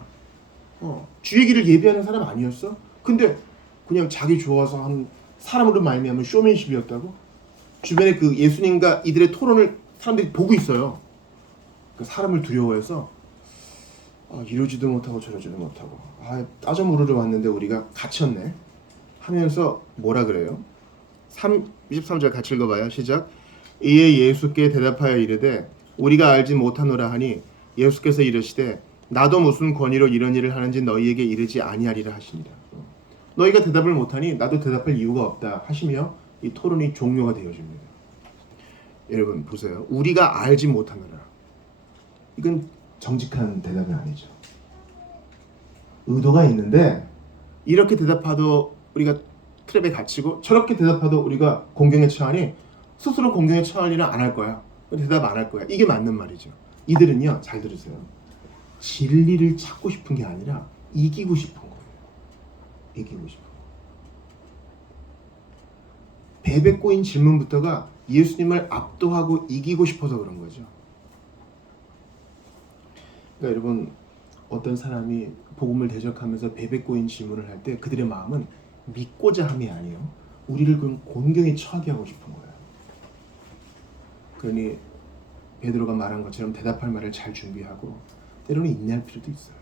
주의 길을 예비하는 사람 아니었어? 근데 그냥 자기 좋아서 한 사람으로 말미암은 쇼맨십이었다고? 주변에 그 예수님과 이들의 토론을 사람들이 보고 있어요. 그 사람을 두려워해서 이러지도 못하고 저러지도 못하고 따져 물으러 왔는데 우리가 갇혔네 하면서 뭐라 그래요? 23절 같이 읽어봐요. 시작. 이에 예수께 대답하여 이르되 우리가 알지 못하노라 하니 예수께서 이르시되 나도 무슨 권위로 이런 일을 하는지 너희에게 이르지 아니하리라 하시니라. 너희가 대답을 못하니 나도 대답할 이유가 없다 하시며 이 토론이 종료가 되어집니다. 여러분 보세요. 우리가 알지 못하노라. 이건 정직한 대답은 아니죠. 의도가 있는데 이렇게 대답하도 우리가 트랩에 갇히고 저렇게 대답하도 우리가 공경에 처하니 스스로 공경에 처할 일은 안 할 거야. 대답 안 할 거야. 이게 맞는 말이죠. 이들은요. 잘 들으세요. 진리를 찾고 싶은 게 아니라 이기고 싶은 거예요. 이기고 싶은 거. 배배 꼬인 질문부터가 예수님을 압도하고 이기고 싶어서 그런 거죠. 그러니까 여러분 어떤 사람이 복음을 대적하면서 배배 꼬인 질문을 할 때 그들의 마음은 믿고자 함이 아니에요. 우리를 그런 곤경에 처하게 하고 싶은 거예요. 그러니 베드로가 말한 것처럼 대답할 말을 잘 준비하고 때로는 인내할 필요도 있어요.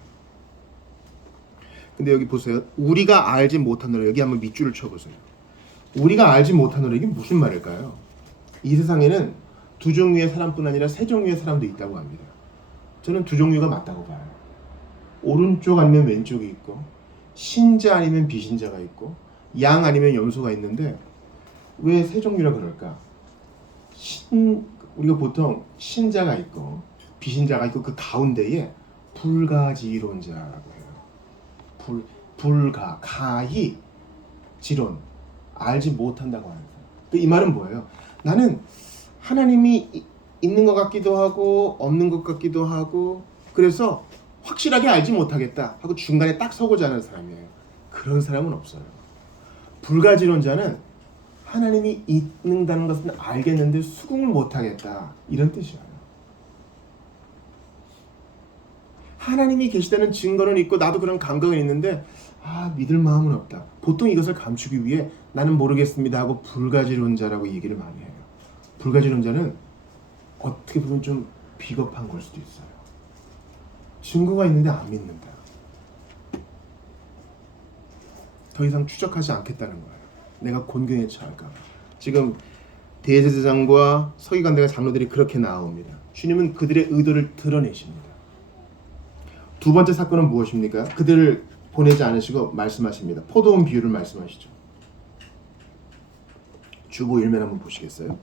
근데 여기 보세요. 우리가 알지 못하노라. 여기 한번 밑줄을 쳐보세요. 우리가 알지 못하노라. 이게 무슨 말일까요? 이 세상에는 두 종류의 사람뿐 아니라 세 종류의 사람도 있다고 합니다. 저는 두 종류가 맞다고 봐요. 오른쪽 아니면 왼쪽이 있고 신자 아니면 비신자가 있고 양 아니면 염소가 있는데 왜 세 종류라 그럴까? 우리가 보통 신자가 있고 비신자가 있고 그 가운데에 불가지론자라고 해요. 가히 지론 알지 못한다고 하는 사람. 이 말은 뭐예요? 나는 하나님이 있는 것 같기도 하고 없는 것 같기도 하고 그래서 확실하게 알지 못하겠다 하고 중간에 딱 서고자 하는 사람이에요. 그런 사람은 없어요. 불가지론자는 하나님이 있는다는 것은 알겠는데 수긍을 못하겠다 이런 뜻이에요. 하나님이 계시다는 증거는 있고 나도 그런 감각은 있는데 믿을 마음은 없다. 보통 이것을 감추기 위해 나는 모르겠습니다 하고 불가지론자라고 얘기를 많이 해요. 불가지론자는 어떻게 보면 좀 비겁한 걸 수도 있어요. 증거가 있는데 안 믿는다. 더 이상 추적하지 않겠다는 거예요. 내가 곤경에 처할까 봐. 지금 대제사장과 서기관들과 장로들이 그렇게 나옵니다. 주님은 그들의 의도를 드러내십니다. 두 번째 사건은 무엇입니까? 그들을 보내지 않으시고 말씀하십니다. 포도원 비유를 말씀하시죠. 주보 1면 한번 보시겠어요?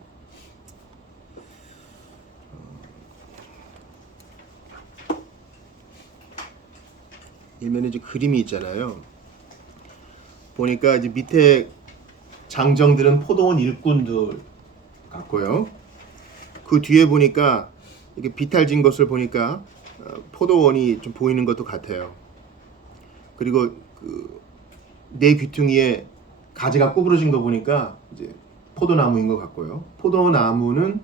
일면에 이제 그림이 있잖아요. 보니까 이제 밑에 장정들은 포도원 일꾼들 같고요. 그 뒤에 보니까 이게 비탈진 것을 보니까 포도원이 좀 보이는 것도 같아요. 그리고 내 귀퉁이에 가지가 구부러진 거 보니까 이제 포도나무인 것 같고요. 포도나무는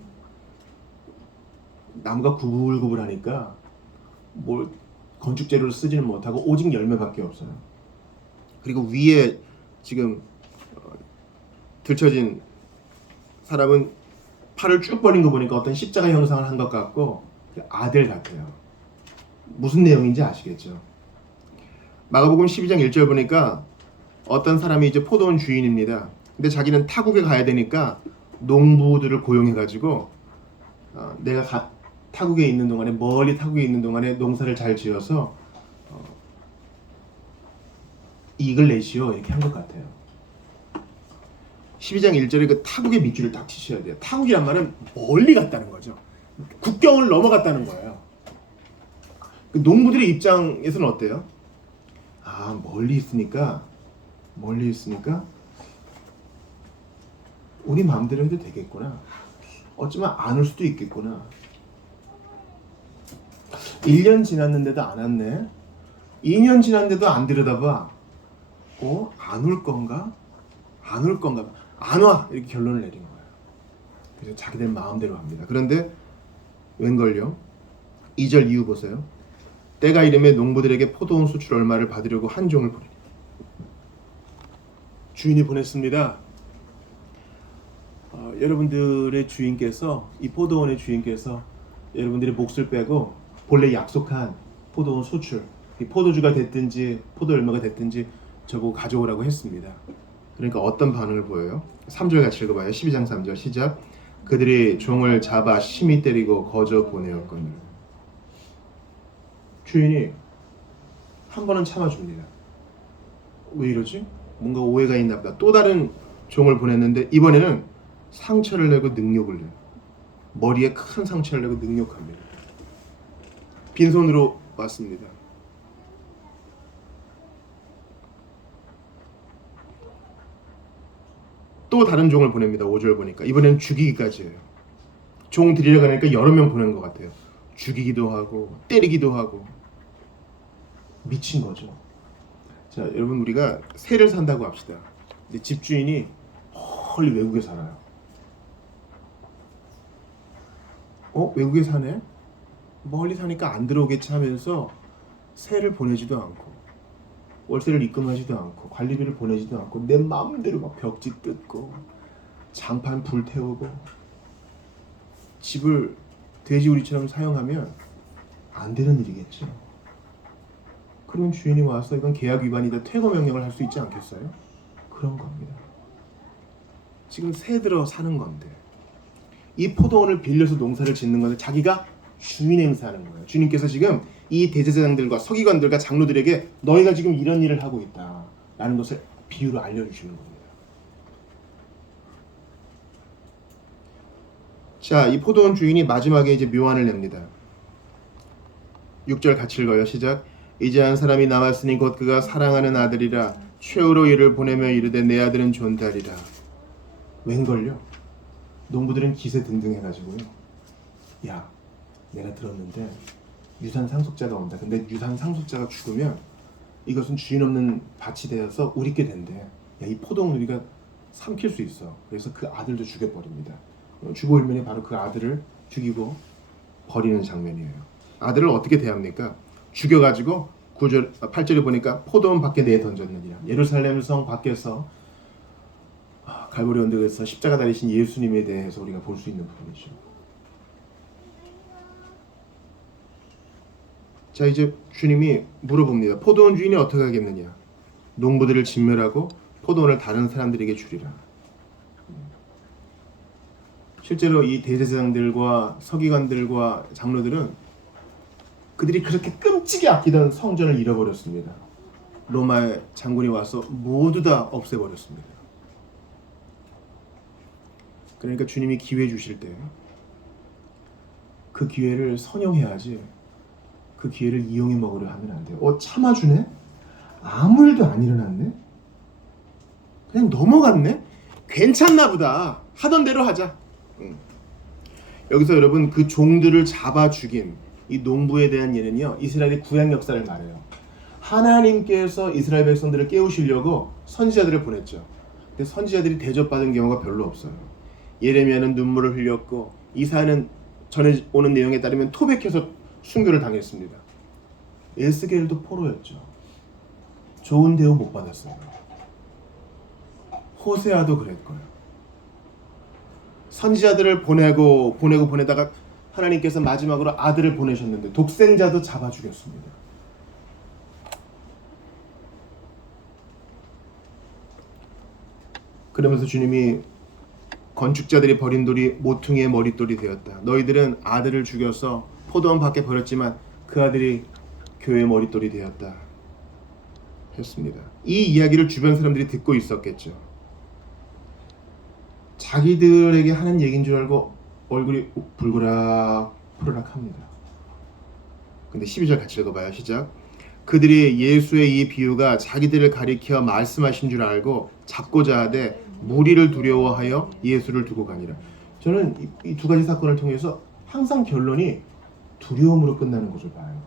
나무가 구불구불하니까 뭘 건축 재료로 쓰지는 못하고 오직 열매밖에 없어요. 그리고 위에 지금 들쳐진 사람은 팔을 쭉 벌린 거 보니까 어떤 십자가 형상을 한 것 같고 아들 같아요. 무슨 내용인지 아시겠죠? 마가복음 12장 1절 보니까 어떤 사람이 이제 포도원 주인입니다. 근데 자기는 타국에 가야 되니까 농부들을 고용해가지고 내가 타국에 있는 동안에 멀리 타국에 있는 동안에 농사를 잘 지어서 이익을 내시오 이렇게 한 것 같아요. 12장 1절에 그 타국의 밑줄을 딱 치셔야 돼요. 타국이란 말은 멀리 갔다는 거죠. 국경을 넘어갔다는 거예요. 그 농부들의 입장에서는 어때요? 멀리 있으니까 우리 마음대로 해도 되겠구나. 어쩌면 안 올 수도 있겠구나. 1년 지났는데도 안 왔네. 2년 지났는데도 안 들여다봐. 안 올 건가? 안 올 건가? 안 와! 이렇게 결론을 내린 거예요. 그래서 자기들 마음대로 합니다. 그런데 웬걸요? 2절 이유 보세요. 때가 이름에 농부들에게 포도원 수출 얼마를 받으려고 한 종을 보내니 주인이 보냈습니다. 여러분들의 주인께서 이 포도원의 주인께서 여러분들의 몫을 빼고 본래 약속한 포도원 수출 이 포도주가 됐든지 포도 열매가 됐든지 저보고 가져오라고 했습니다. 그러니까 어떤 반응을 보여요? 3절 같이 읽어봐요. 12장 3절 시작. 그들이 종을 잡아 심히 때리고 거저 보내었거늘. 주인이 한 번은 참아줍니다. 왜 이러지? 뭔가 오해가 있나 보다. 또 다른 종을 보냈는데 이번에는 상처를 내고 능욕을 내요. 머리에 큰 상처를 내고 능욕합니다. 빈손으로 왔습니다. 또 다른 종을 보냅니다. 5절 보니까 이번에는 죽이기까지 해요. 종 들이려 가니까 여러 명 보낸 것 같아요. 죽이기도 하고 때리기도 하고 미친 거죠. 자, 여러분 우리가 새를 산다고 합시다. 근데 집주인이 멀리 외국에 살아요. 외국에 사네? 멀리 사니까 안 들어오겠지 하면서 새를 보내지도 않고 월세를 입금하지도 않고 관리비를 보내지도 않고 내 마음대로 막 벽지 뜯고 장판 불태우고 집을 돼지우리처럼 사용하면 안 되는 일이겠죠. 그러면 주인이 와서 이건 계약 위반이다 퇴거 명령을 할 수 있지 않겠어요? 그런 겁니다. 지금 새 들어 사는 건데 이 포도원을 빌려서 농사를 짓는 건데 자기가 주인 행사하는 거예요. 주님께서 지금 이 대제사장들과 서기관들과 장로들에게 너희가 지금 이런 일을 하고 있다 라는 것을 비유로 알려주시는 겁니다. 자, 이 포도원 주인이 마지막에 이제 묘안을 냅니다. 6절 같이 읽어요. 시작. 이제 한 사람이 남았으니 곧 그가 사랑하는 아들이라 최후로 이를 보내며 이르되 내 아들은 존대하리라. 웬걸요? 농부들은 기세 등등 해가지고요. 야, 내가 들었는데 유산 상속자가 온다. 근데 유산 상속자가 죽으면 이것은 주인 없는 밭이 되어서 우리께 된대. 야, 이 포도원 우리가 삼킬 수 있어. 그래서 그 아들도 죽여버립니다. 주보일면이 바로 그 아들을 죽이고 버리는 장면이에요. 아들을 어떻게 대합니까? 죽여가지고 8절에 보니까 포도원 밖에 내던졌느니라. 예루살렘 성 밖에서 갈보리 언덕에서 십자가 달리신 예수님에 대해서 우리가 볼 수 있는 부분이죠. 자, 이제 주님이 물어봅니다. 포도원 주인이 어떻게 하겠느냐? 농부들을 진멸하고 포도원을 다른 사람들에게 주리라. 실제로 이 대제사장들과 서기관들과 장로들은 그들이 그렇게 끔찍이 아끼던 성전을 잃어버렸습니다. 로마의 장군이 와서 모두 다 없애버렸습니다. 그러니까 주님이 기회 주실 때 그 기회를 선용해야지 그 기회를 이용해 먹으려 하면 안 돼요. 참아주네? 아무 일도 안 일어났네? 그냥 넘어갔네? 괜찮나 보다. 하던 대로 하자. 여기서 여러분 그 종들을 잡아 죽인 이 농부에 대한 예는요, 이스라엘의 구약 역사를 말해요. 하나님께서 이스라엘 백성들을 깨우시려고 선지자들을 보냈죠. 근데 선지자들이 대접받은 경우가 별로 없어요. 예레미야는 눈물을 흘렸고 이사야는 전해 오는 내용에 따르면 토백해서 순교를 당했습니다. 에스겔도 포로였죠. 좋은 대우 못 받았어요. 호세아도 그랬고요. 선지자들을 보내다가 하나님께서 마지막으로 아들을 보내셨는데 독생자도 잡아 죽였습니다. 그러면서 주님이 건축자들이 버린 돌이 모퉁이의 머릿돌이 되었다. 너희들은 아들을 죽여서 포도원 밖에 버렸지만 그 아들이 교회의 머릿돌이 되었다 했습니다. 이 이야기를 주변 사람들이 듣고 있었겠죠. 자기들에게 하는 얘기인 줄 알고 얼굴이 불그락 푸르락합니다. 근데 12절 같이 읽어봐요. 시작. 그들이 예수의 이 비유가 자기들을 가리켜 말씀하신 줄 알고 잡고자 하되 무리를 두려워하여 예수를 두고 가니라. 저는 이 두 가지 사건을 통해서 항상 결론이 두려움으로 끝나는 것을 봐요.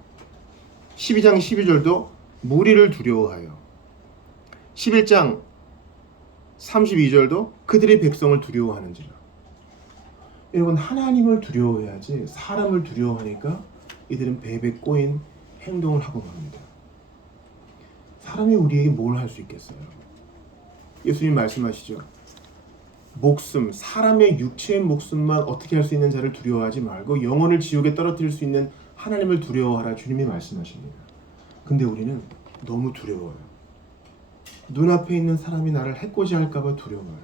12장 12절도 무리를 두려워하여, 11장 32절도 그들의 백성을 두려워하는지라. 여러분, 하나님을 두려워해야지 사람을 두려워하니까 이들은 베베 꼬인 행동을 하고 맙니다. 사람이 우리에게 뭘 할 수 있겠어요? 예수님 말씀하시죠. 목숨, 사람의 육체의 목숨만 어떻게 할 수 있는 자를 두려워하지 말고 영혼을 지옥에 떨어뜨릴 수 있는 하나님을 두려워하라. 주님이 말씀하십니다. 근데 우리는 너무 두려워요. 눈앞에 있는 사람이 나를 해코지 할까봐 두려워요.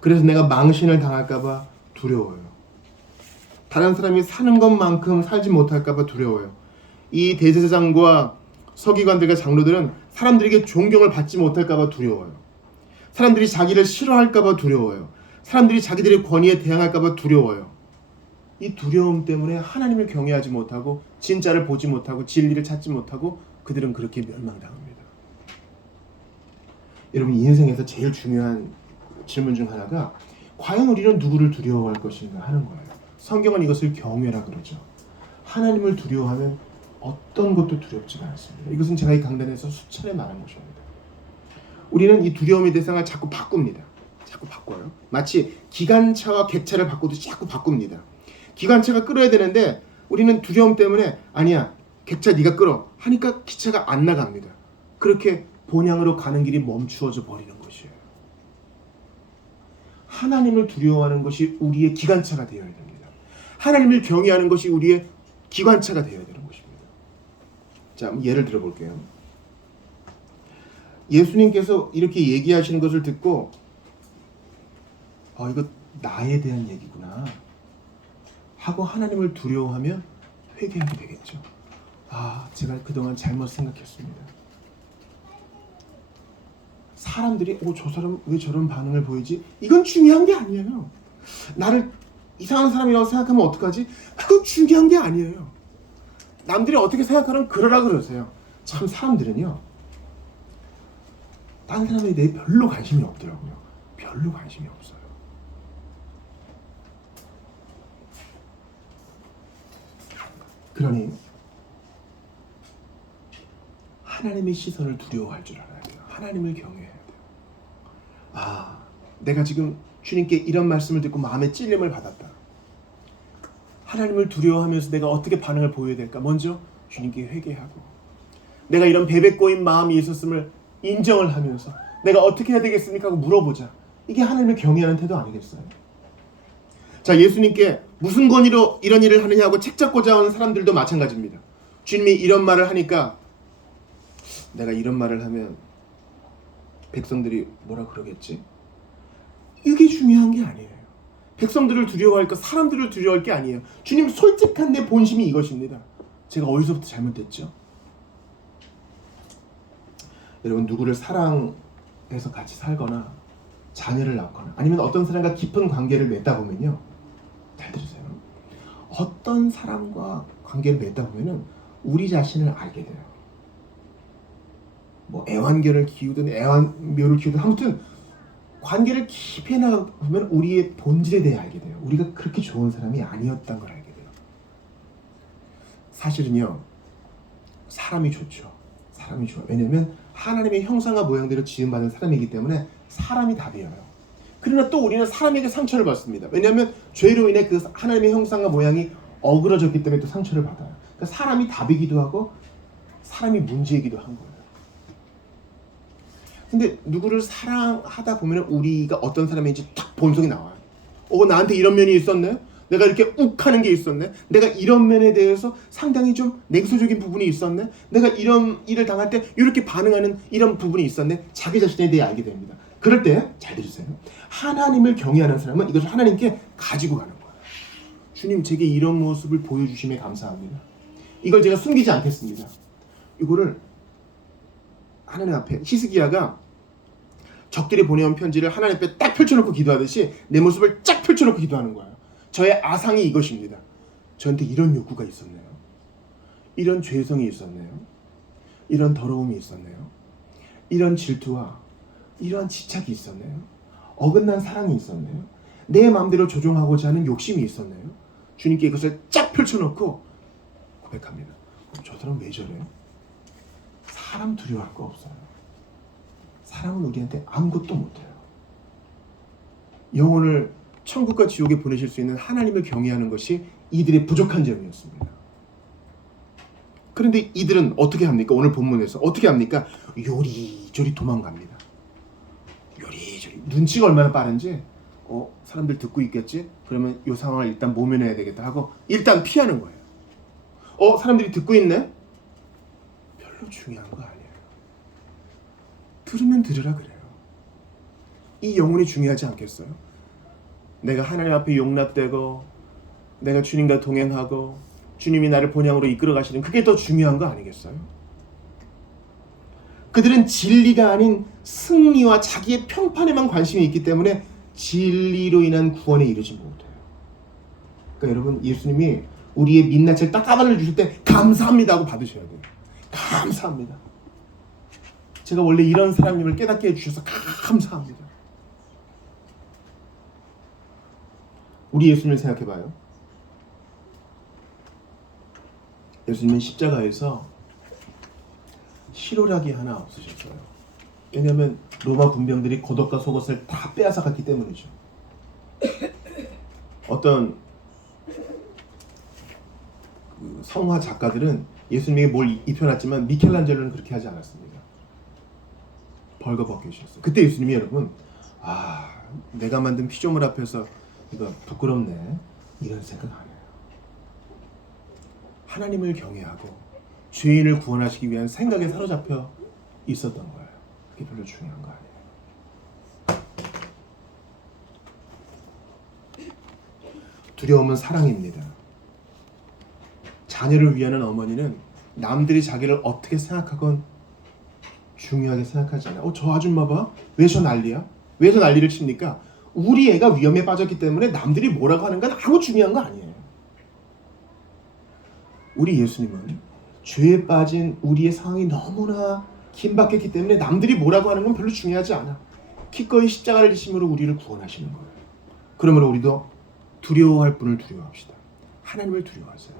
그래서 내가 망신을 당할까봐 두려워요. 다른 사람이 사는 것만큼 살지 못할까봐 두려워요. 이 대제사장과 서기관들과 장로들은 사람들에게 존경을 받지 못할까봐 두려워요. 사람들이 자기를 싫어할까봐 두려워요. 사람들이 자기들의 권위에 대항할까봐 두려워요. 이 두려움 때문에 하나님을 경외하지 못하고 진짜를 보지 못하고 진리를 찾지 못하고 그들은 그렇게 멸망당합니다. 여러분, 인생에서 제일 중요한 질문 중 하나가 과연 우리는 누구를 두려워할 것인가 하는 거예요. 성경은 이것을 경외라 그러죠. 하나님을 두려워하면 어떤 것도 두렵지가 않습니다. 이것은 제가 이 강단에서 수차례 말한 것입니다. 우리는 이 두려움의 대상을 자꾸 바꿉니다. 자꾸 바꿔요. 마치 기관차와 객차를 바꾸듯이 자꾸 바꿉니다. 기관차가 끌어야 되는데 우리는 두려움 때문에 아니야, 객차 네가 끌어 하니까 기차가 안 나갑니다. 그렇게 본향으로 가는 길이 멈추어져 버리는 것이에요. 하나님을 두려워하는 것이 우리의 기관차가 되어야 됩니다. 하나님을 경외하는 것이 우리의 기관차가 되어야 되는 것입니다. 자, 예를 들어볼게요. 예수님께서 이렇게 얘기하시는 것을 듣고 이거 나에 대한 얘기구나 하고 하나님을 두려워하면 회개하게 되겠죠. 제가 그동안 잘못 생각했습니다. 사람들이 저 사람 왜 저런 반응을 보이지? 이건 중요한 게 아니에요. 나를 이상한 사람이라고 생각하면 어떡하지? 그건 중요한 게 아니에요. 남들이 어떻게 생각하면 그러라 그러세요. 참 사람들은요, 다른 사람에 대해 별로 관심이 없더라고요. 별로 관심이 없어요. 그러니 하나님의 시선을 두려워할 줄 알아야 돼요. 하나님을 경외해야 돼요. 내가 지금 주님께 이런 말씀을 듣고 마음에 찔림을 받았다. 하나님을 두려워하면서 내가 어떻게 반응을 보여야 될까? 먼저 주님께 회개하고, 내가 이런 베베 꼬인 마음이 있었음을 인정을 하면서 내가 어떻게 해야 되겠습니까? 하고 물어보자. 이게 하나님을 경외하는 태도 아니겠어요? 자, 예수님께 무슨 권위로 이런 일을 하느냐 하고 책잡고자 하는 사람들도 마찬가지입니다. 주님이 이런 말을 하니까 내가 이런 말을 하면 백성들이 뭐라 그러겠지? 이게 중요한 게 아니에요. 백성들을 두려워할까? 사람들을 두려워할 게 아니에요. 주님, 솔직한 내 본심이 이것입니다. 제가 어디서부터 잘못됐죠? 여러분, 누구를 사랑해서 같이 살거나 자녀를 낳거나 아니면 어떤 사람과 깊은 관계를 맺다 보면요, 잘 들으세요. 어떤 사람과 관계를 맺다 보면은 우리 자신을 알게 돼요. 뭐 애완견을 키우든 애완묘를 키우든 아무튼 관계를 깊이 나가다 보면 우리의 본질에 대해 알게 돼요. 우리가 그렇게 좋은 사람이 아니었다는 걸 알게 돼요. 사실은요, 사람이 좋죠. 사람이 좋아요. 왜냐하면 하나님의 형상과 모양대로 지음받은 사람이기 때문에 사람이 답이에요. 그러나 또 우리는 사람에게 상처를 받습니다. 왜냐하면 죄로 인해 그 하나님의 형상과 모양이 어그러졌기 때문에 또 상처를 받아요. 그러니까 사람이 답이기도 하고 사람이 문제이기도 한 거예요. 근데 누구를 사랑하다 보면 우리가 어떤 사람인지 딱 본성이 나와요. 나한테 이런 면이 있었네. 내가 이렇게 욱하는 게 있었네. 내가 이런 면에 대해서 상당히 좀 냉소적인 부분이 있었네. 내가 이런 일을 당할 때 이렇게 반응하는 이런 부분이 있었네. 자기 자신에 대해 알게 됩니다. 그럴 때 잘 들으세요. 하나님을 경외하는 사람은 이것을 하나님께 가지고 가는 거예요. 주님, 제게 이런 모습을 보여주심에 감사합니다. 이걸 제가 숨기지 않겠습니다. 이거를 하나님 앞에, 히스기야가 적들이 보내온 편지를 하나님 앞에 딱 펼쳐놓고 기도하듯이 내 모습을 쫙 펼쳐놓고 기도하는 거예요. 저의 아상이 이것입니다. 저한테 이런 욕구가 있었네요. 이런 죄성이 있었네요. 이런 더러움이 있었네요. 이런 질투와 이러한 집착이 있었네요. 어긋난 사랑이 있었네요. 내 마음대로 조종하고자 하는 욕심이 있었네요. 주님께 이것을 쫙 펼쳐놓고 고백합니다. 저 사람 왜 저래요? 사람 두려워할 거 없어요. 사람은 우리한테 아무것도 못해요. 영혼을 천국과 지옥에 보내실 수 있는 하나님을 경외하는 것이 이들의 부족한 점이었습니다. 그런데 이들은 어떻게 합니까? 오늘 본문에서 어떻게 합니까? 요리조리 도망갑니다. 요리조리. 눈치가 얼마나 빠른지 사람들 듣고 있겠지? 그러면 이 상황을 일단 모면해야 되겠다 하고 일단 피하는 거예요. 사람들이 듣고 있네? 별로 중요한 거 아니에요. 들으면 들으라 그래요. 이 영혼이 중요하지 않겠어요? 내가 하나님 앞에 용납되고 내가 주님과 동행하고 주님이 나를 본향으로 이끌어 가시는 그게 더 중요한 거 아니겠어요? 그들은 진리가 아닌 승리와 자기의 평판에만 관심이 있기 때문에 진리로 인한 구원에 이르지 못해요. 그러니까 여러분, 예수님이 우리의 민낯을 딱 까발려 주실 때 감사합니다 하고 받으셔야 돼요. 감사합니다. 제가 원래 이런 사람임을 깨닫게 해주셔서 감사합니다. 우리 예수님을 생각해봐요. 예수님은 십자가에서 희로락이 하나 없으셨어요. 왜냐하면 로마 군병들이 겉옷과 속옷을 다 빼앗아갔기 때문이죠. 어떤 성화 작가들은 예수님에게 뭘 입혀놨지만 미켈란젤로는 그렇게 하지 않았습니다. 벌거벗기셨어요. 그때 예수님이 여러분, 내가 만든 피조물 앞에서 이거 부끄럽네 이런 생각 안 해요. 하나님을 경외하고 죄인을 구원하시기 위한 생각에 사로잡혀 있었던 거예요. 그게 별로 중요한 거 아니에요. 두려움은 사랑입니다. 자녀를 위하는 어머니는 남들이 자기를 어떻게 생각하건 중요하게 생각하지 않아요. 저 아줌마 봐. 왜 저 난리야? 왜 저 난리를 칩니까? 우리 애가 위험에 빠졌기 때문에 남들이 뭐라고 하는 건 아무 중요한 거 아니에요. 우리 예수님은 죄에 빠진 우리의 상황이 너무나 긴박했기 때문에 남들이 뭐라고 하는 건 별로 중요하지 않아. 기꺼이 십자가를 지심으로 우리를 구원하시는 거예요. 그러므로 우리도 두려워할 분을 두려워합시다. 하나님을 두려워하세요.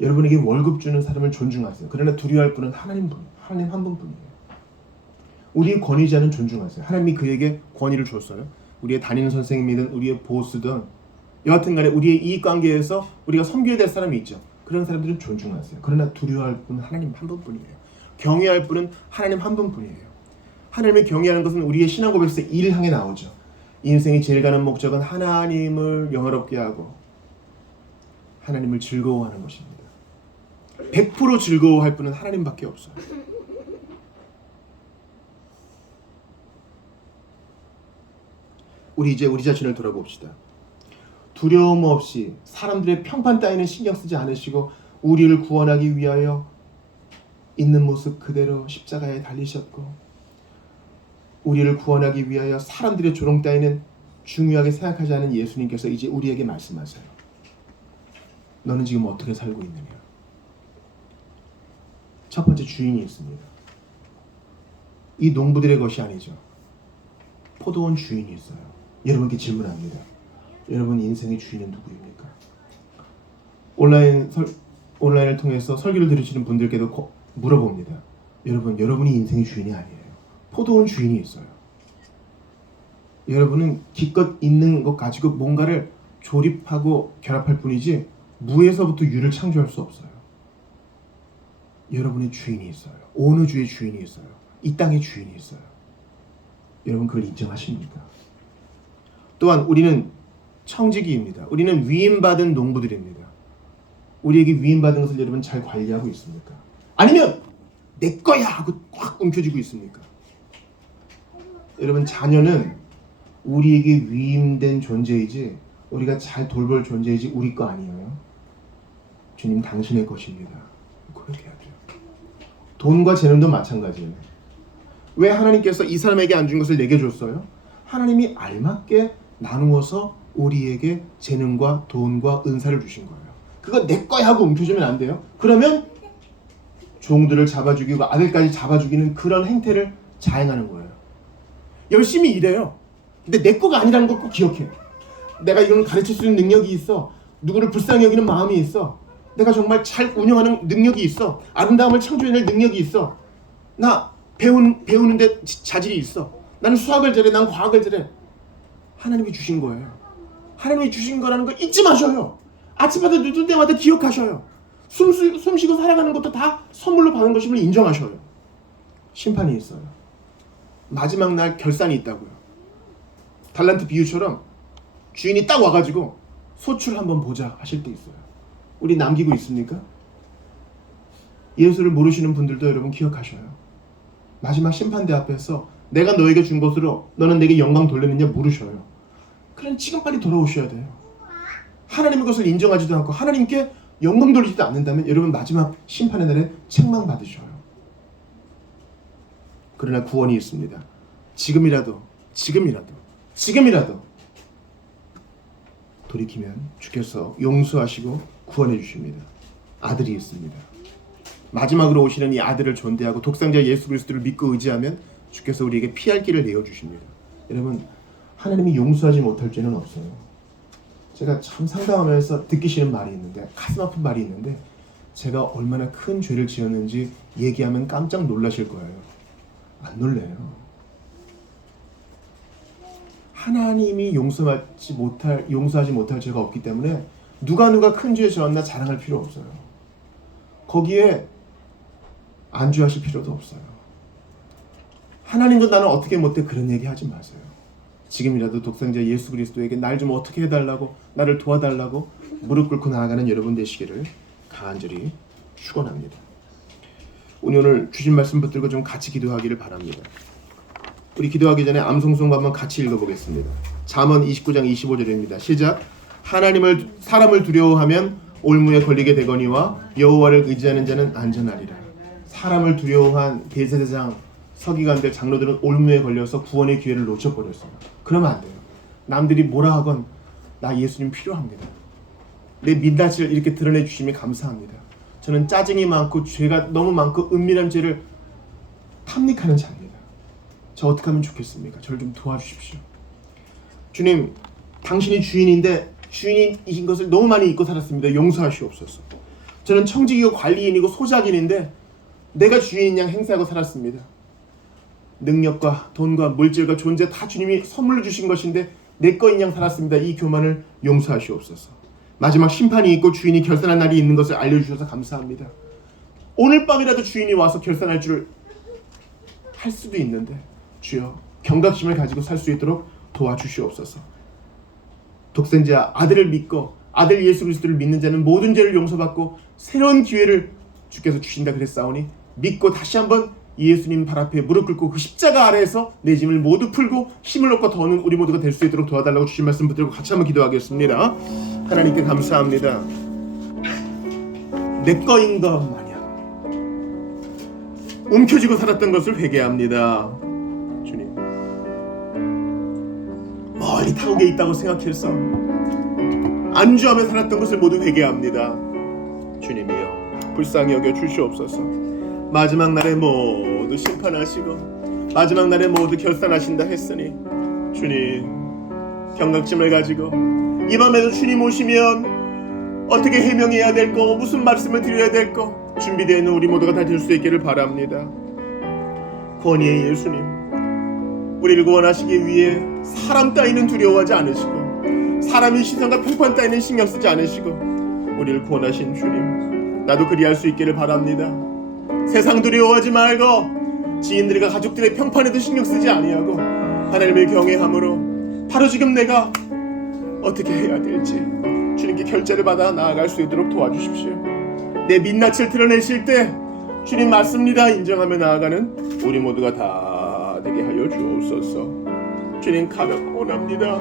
여러분에게 월급 주는 사람을 존중하세요. 그러나 두려워할 분은 하나님 한 분뿐이에요. 우리의 권위자는 존중하세요. 하나님이 그에게 권위를 줬어요. 우리의 담임는 선생님이든 우리의 보스든 여하튼 간에 우리의 이익관계에서 우리가 섬겨야 될 사람이 있죠. 그런 사람들은 존중하세요. 그러나 두려워할 분은 하나님 한 분뿐이에요. 경외할 분은 하나님 한 분뿐이에요. 하나님을 경외하는 것은 우리의 신앙 고백에서 이를 향해 나오죠. 인생의 제일 가는 목적은 하나님을 영화롭게 하고 하나님을 즐거워하는 것입니다. 100% 즐거워할 분은 하나님밖에 없어요. 우리 이제 우리 자신을 돌아봅시다. 두려움 없이 사람들의 평판 따위는 신경 쓰지 않으시고 우리를 구원하기 위하여 있는 모습 그대로 십자가에 달리셨고 우리를 구원하기 위하여 사람들의 조롱 따위는 중요하게 생각하지 않은 예수님께서 이제 우리에게 말씀하세요. 너는 지금 어떻게 살고 있느냐? 첫 번째, 주인이 있습니다. 이 농부들의 것이 아니죠. 포도원 주인이 있어요. 여러분께 질문합니다. 여러분 인생의 주인은 누구입니까? 온라인을 통해서 설교를 들으시는 분들께도 물어봅니다. 여러분이 인생의 주인이 아니에요. 포도원 주인이 있어요. 여러분은 기껏 있는 것 가지고 뭔가를 조립하고 결합할 뿐이지 무에서부터 유를 창조할 수 없어요. 여러분의 주인이 있어요. 어느 주의 주인이 있어요. 이 땅의 주인이 있어요. 여러분 그걸 인정하십니까? 또한 우리는 청지기입니다. 우리는 위임받은 농부들입니다. 우리에게 위임받은 것을 여러분 잘 관리하고 있습니까? 아니면 내 거야 하고 확 움켜쥐고 있습니까? 여러분, 자녀는 우리에게 위임된 존재이지 우리가 잘 돌볼 존재이지 우리 거 아니에요. 주님 당신의 것입니다. 고백해야 돼요. 돈과 재능도 마찬가지예요. 왜 하나님께서 이 사람에게 안 준 것을 내게 줬어요? 하나님이 알맞게 나누어서 우리에게 재능과 돈과 은사를 주신 거예요. 그거 내 거야 하고 움켜쥐면 안 돼요. 그러면 종들을 잡아 죽이고 아들까지 잡아 죽이는 그런 행태를 자행하는 거예요. 열심히 일해요. 근데 내 거가 아니라는 걸 꼭 기억해. 내가 이건 가르칠 수 있는 능력이 있어. 누구를 불쌍히 여기는 마음이 있어. 내가 정말 잘 운영하는 능력이 있어. 아름다움을 창조해낼 능력이 있어. 나 배우는데 자질이 있어. 나는 수학을 잘해. 난 과학을 잘해. 하나님이 주신 거예요. 하나님이 주신 거라는 거 잊지 마셔요. 아침마다 눈 때마다 기억하셔요. 숨 쉬고 살아가는 것도 다 선물로 받은 것임을 인정하셔요. 심판이 있어요. 마지막 날 결산이 있다고요. 달란트 비유처럼 주인이 딱 와가지고 소출 한번 보자 하실 때 있어요. 우리 남기고 있습니까? 예수를 모르시는 분들도 여러분 기억하셔요. 마지막 심판대 앞에서 내가 너에게 준 것으로 너는 내게 영광 돌렸느냐 물으셔요. 그럼 지금 빨리 돌아오셔야 돼요. 하나님의 것을 인정하지도 않고 하나님께 영광 돌리지도 않는다면 여러분 마지막 심판의 날에 책망받으셔요. 그러나 구원이 있습니다. 지금이라도 돌이키면 주께서 용서하시고 구원해 주십니다. 아들이 있습니다. 마지막으로 오시는 이 아들을 존대하고 독생자 예수 그리스도를 믿고 의지하면 주께서 우리에게 피할 길을 내어주십니다. 여러분, 하나님이 용서하지 못할 죄는 없어요. 제가 참 상담하면서 듣기 싫은 말이 있는데, 가슴 아픈 말이 있는데, 제가 얼마나 큰 죄를 지었는지 얘기하면 깜짝 놀라실 거예요. 안 놀래요. 하나님이 용서하지 못할 죄가 없기 때문에 누가 큰 죄 지었나 자랑할 필요 없어요. 거기에 안주하실 필요도 없어요. 하나님도 나는 어떻게 못해 그런 얘기 하지 마세요. 지금이라도 독생자 예수 그리스도에게 날 좀 어떻게 해달라고, 나를 도와달라고 무릎 꿇고 나아가는 여러분 되시기를 간절히 축원합니다. 오늘 주신 말씀 붙들고 좀 같이 기도하기를 바랍니다. 우리 기도하기 전에 암송송가 한번 같이 읽어보겠습니다. 잠언 29장 25절입니다. 시작. 사람을 두려워하면 올무에 걸리게 되거니와 여호와를 의지하는 자는 안전하리라. 사람을 두려워한 대제사장, 서기관들, 장로들은 올무에 걸려서 구원의 기회를 놓쳐버렸어요. 그러면 안 돼요. 남들이 뭐라 하건 나 예수님 필요합니다. 내 민낯을 이렇게 드러내 주심에 감사합니다. 저는 짜증이 많고 죄가 너무 많고 은밀한 죄를 탐닉하는 자입니다. 저 어떻게 하면 좋겠습니까? 저를 좀 도와주십시오. 주님, 당신이 주인인데 주인인 것을 너무 많이 잊고 살았습니다. 용서하시옵소서. 저는 청지기고 관리인이고 소작인인데 내가 주인인 양 행세하고 살았습니다. 능력과 돈과 물질과 존재 다 주님이 선물로 주신 것인데 내 거인 양 살았습니다. 이 교만을 용서하시옵소서. 마지막 심판이 있고 주인이 결산할 날이 있는 것을 알려주셔서 감사합니다. 오늘 밤이라도 주인이 와서 결산할 줄 할 수도 있는데 주여 경각심을 가지고 살 수 있도록 도와주시옵소서. 독생자 아들을 믿고 아들 예수 그리스도를 믿는 자는 모든 죄를 용서받고 새로운 기회를 주께서 주신다 그랬사오니 믿고 다시 한번 예수님 발 앞에 무릎 꿇고 그 십자가 아래에서 내 짐을 모두 풀고 힘을 얻고 더는 우리 모두가 될 수 있도록 도와달라고 주신 말씀 붙들고 같이 한번 기도하겠습니다. 하나님께 감사합니다. 내 거인 것 마냥 움켜쥐고 살았던 것을 회개합니다. 주님, 멀리 타국에 있다고 생각해서 안주하며 살았던 것을 모두 회개합니다. 주님이여 불쌍히 여겨 주시옵소서. 마지막 날에 모두 심판하시고 마지막 날에 모두 결산하신다 했으니 주님 경각심을 가지고 이 밤에도 주님 오시면 어떻게 해명해야 될 거, 무슨 말씀을 드려야 될 거 준비되어 있는 우리 모두가 다 될 수 있기를 바랍니다. 권위의 예수님, 우리를 구원하시기 위해 사람 따위는 두려워하지 않으시고 사람의 시선과 평판 따위는 신경 쓰지 않으시고 우리를 구원하신 주님, 나도 그리할 수 있기를 바랍니다. 세상 두려워하지 말고 지인들과 가족들의 평판에도 신경 쓰지 아니하고 하나님을 경외함으로 바로 지금 내가 어떻게 해야 될지 주님께 결제를 받아 나아갈 수 있도록 도와주십시오. 내 민낯을 드러내실 때 주님 맞습니다 인정하며 나아가는 우리 모두가 다 되게 하여 주옵소서. 주님 가면 원합니다.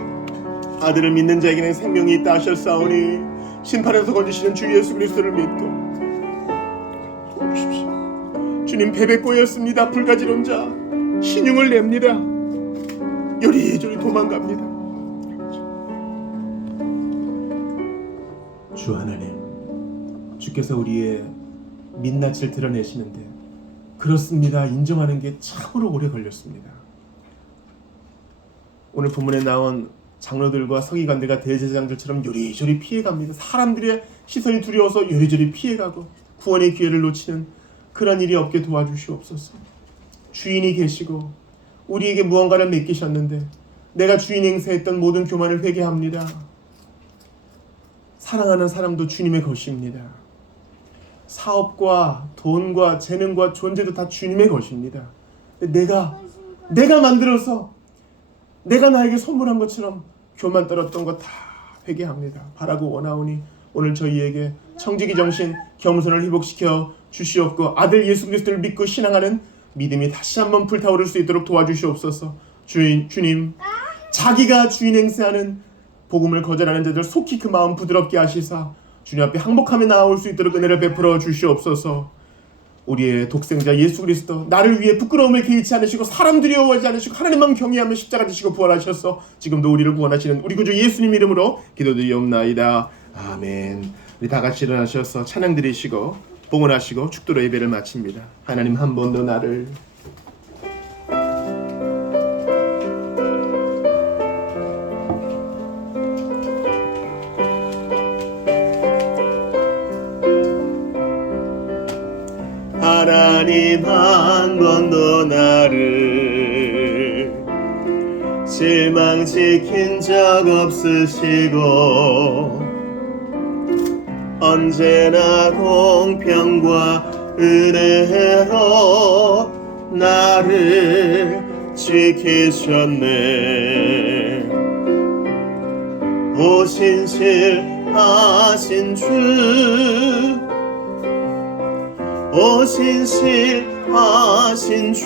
아들을 믿는 자에게는 생명이 있다 하셨사오니 심판에서 건지시는 주 예수 그리스도를 믿고 도와주십시오. 주님 베베꼬였습니다. 불가지론자 신용을 냅니다. 요리조리 도망갑니다. 주 하나님, 주께서 우리의 민낯을 드러내시는데 그렇습니다 인정하는 게 참으로 오래 걸렸습니다. 오늘 본문에 나온 장로들과 서기관들과 대제사장들처럼 요리조리 피해갑니다. 사람들의 시선이 두려워서 요리조리 피해가고 구원의 기회를 놓치는 그런 일이 없게 도와주시옵소서. 주인이 계시고 우리에게 무언가를 맡기셨는데 내가 주인 행세했던 모든 교만을 회개합니다. 사랑하는 사람도 주님의 것입니다. 사업과 돈과 재능과 존재도 다 주님의 것입니다. 내가 만들어서 내가 나에게 선물한 것처럼 교만 떨었던 거 다 회개합니다. 바라고 원하오니 오늘 저희에게 청지기 정신 겸손을 회복시켜 주시옵고 아들 예수 그리스도를 믿고 신앙하는 믿음이 다시 한번 불타오를 수 있도록 도와주시옵소서. 주님 자기가 주인 행세하는 복음을 거절하는 자들 속히 그 마음 부드럽게 하시사 주님 앞에 항복하며 나아올 수 있도록 은혜를 베풀어 주시옵소서. 우리의 독생자 예수 그리스도 나를 위해 부끄러움을 개의치 않으시고 사람 두려워하지 않으시고 하나님만 경외하며 십자가 지시고 부활하셔서 지금도 우리를 구원하시는 우리 구주 예수님 이름으로 기도드리옵나이다. 아멘. 우리 다 같이 일어나셔서 찬양 드리시고 봉헌하시고 축도로 예배를 마칩니다. 하나님 한 번 더 나를 하나님 한 번 더 나를 실망시킨 적 없으시고 언제나 공평과 은혜로 나를 지키셨네. 오신실하신 주 오신실하신 주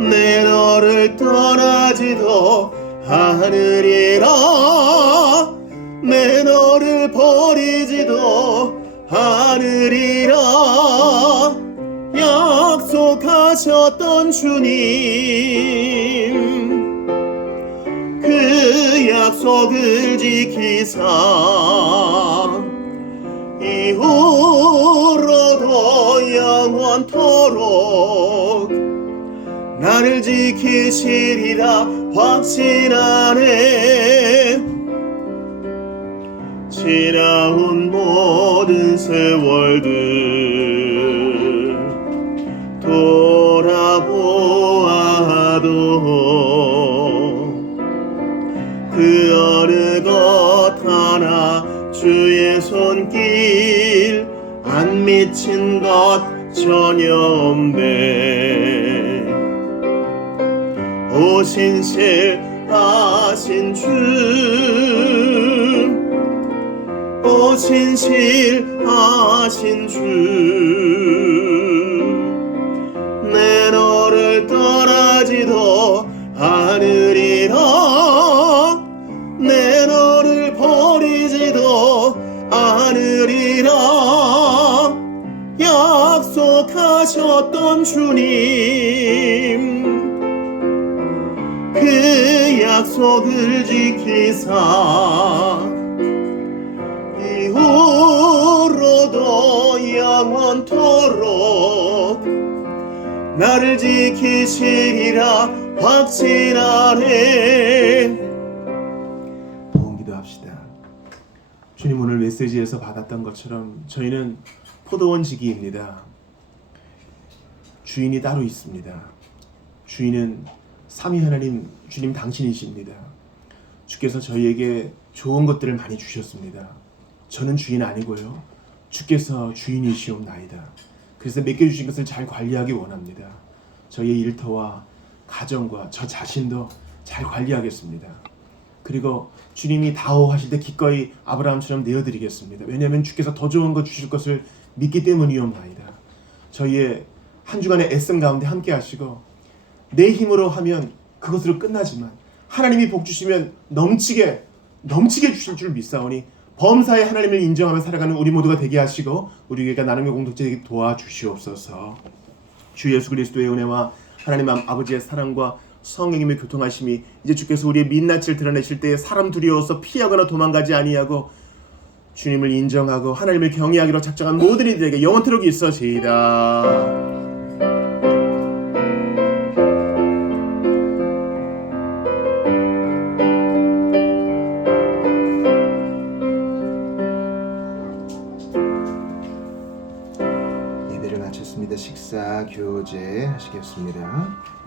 내 너를 떠나지도 않으리라 내 너를 버리지도 않으리라 약속하셨던 주님 그 약속을 지키사 이후로도 영원토록 나를 지키시리라 확신하네. 지나온 모든 세월들 돌아보아도 그 어느 것 하나 주의 손길 안 미친 것 전혀 없네. 오신실하신 주 오신실하신 주 내 너를 떠나지도 않으리라 내 너를 버리지도 않으리라 약속하셨던 주님 그 약속을 지키사 이후로도 영원토록 나를 지키시리라 확신하네. 봉기도합시다. 주님 오늘 메시지에서 받았던 것처럼 저희는 포도원 지기입니다. 주인이 따로 있습니다. 주인은 삼위 하나님 주님 당신이십니다. 주께서 저희에게 좋은 것들을 많이 주셨습니다. 저는 주인 아니고요. 주께서 주인이시옵나이다. 그래서 맡겨주신 것을 잘 관리하기 원합니다. 저희의 일터와 가정과 저 자신도 잘 관리하겠습니다. 그리고 주님이 다호하실 때 기꺼이 아브라함처럼 내어드리겠습니다. 왜냐하면 주께서 더 좋은 것 주실 것을 믿기 때문이옵나이다. 저희의 한 주간의 애씀 가운데 함께 하시고 내 힘으로 하면 그것으로 끝나지만 하나님이 복 주시면 넘치게 주실 줄 믿사오니 범사에 하나님을 인정하며 살아가는 우리 모두가 되게 하시고 우리 교회가 나눔의 공동체 되게 도와주시옵소서. 주 예수 그리스도의 은혜와 하나님 아버지의 사랑과 성령님의 교통하심이 이제 주께서 우리의 민낯을 드러내실 때에 사람 두려워서 피하거나 도망가지 아니하고 주님을 인정하고 하나님을 경외하기로 작정한 모든 이들에게 영원토록 있어지이다. 예배를 마쳤습니다. 식사 교제 하시겠습니다.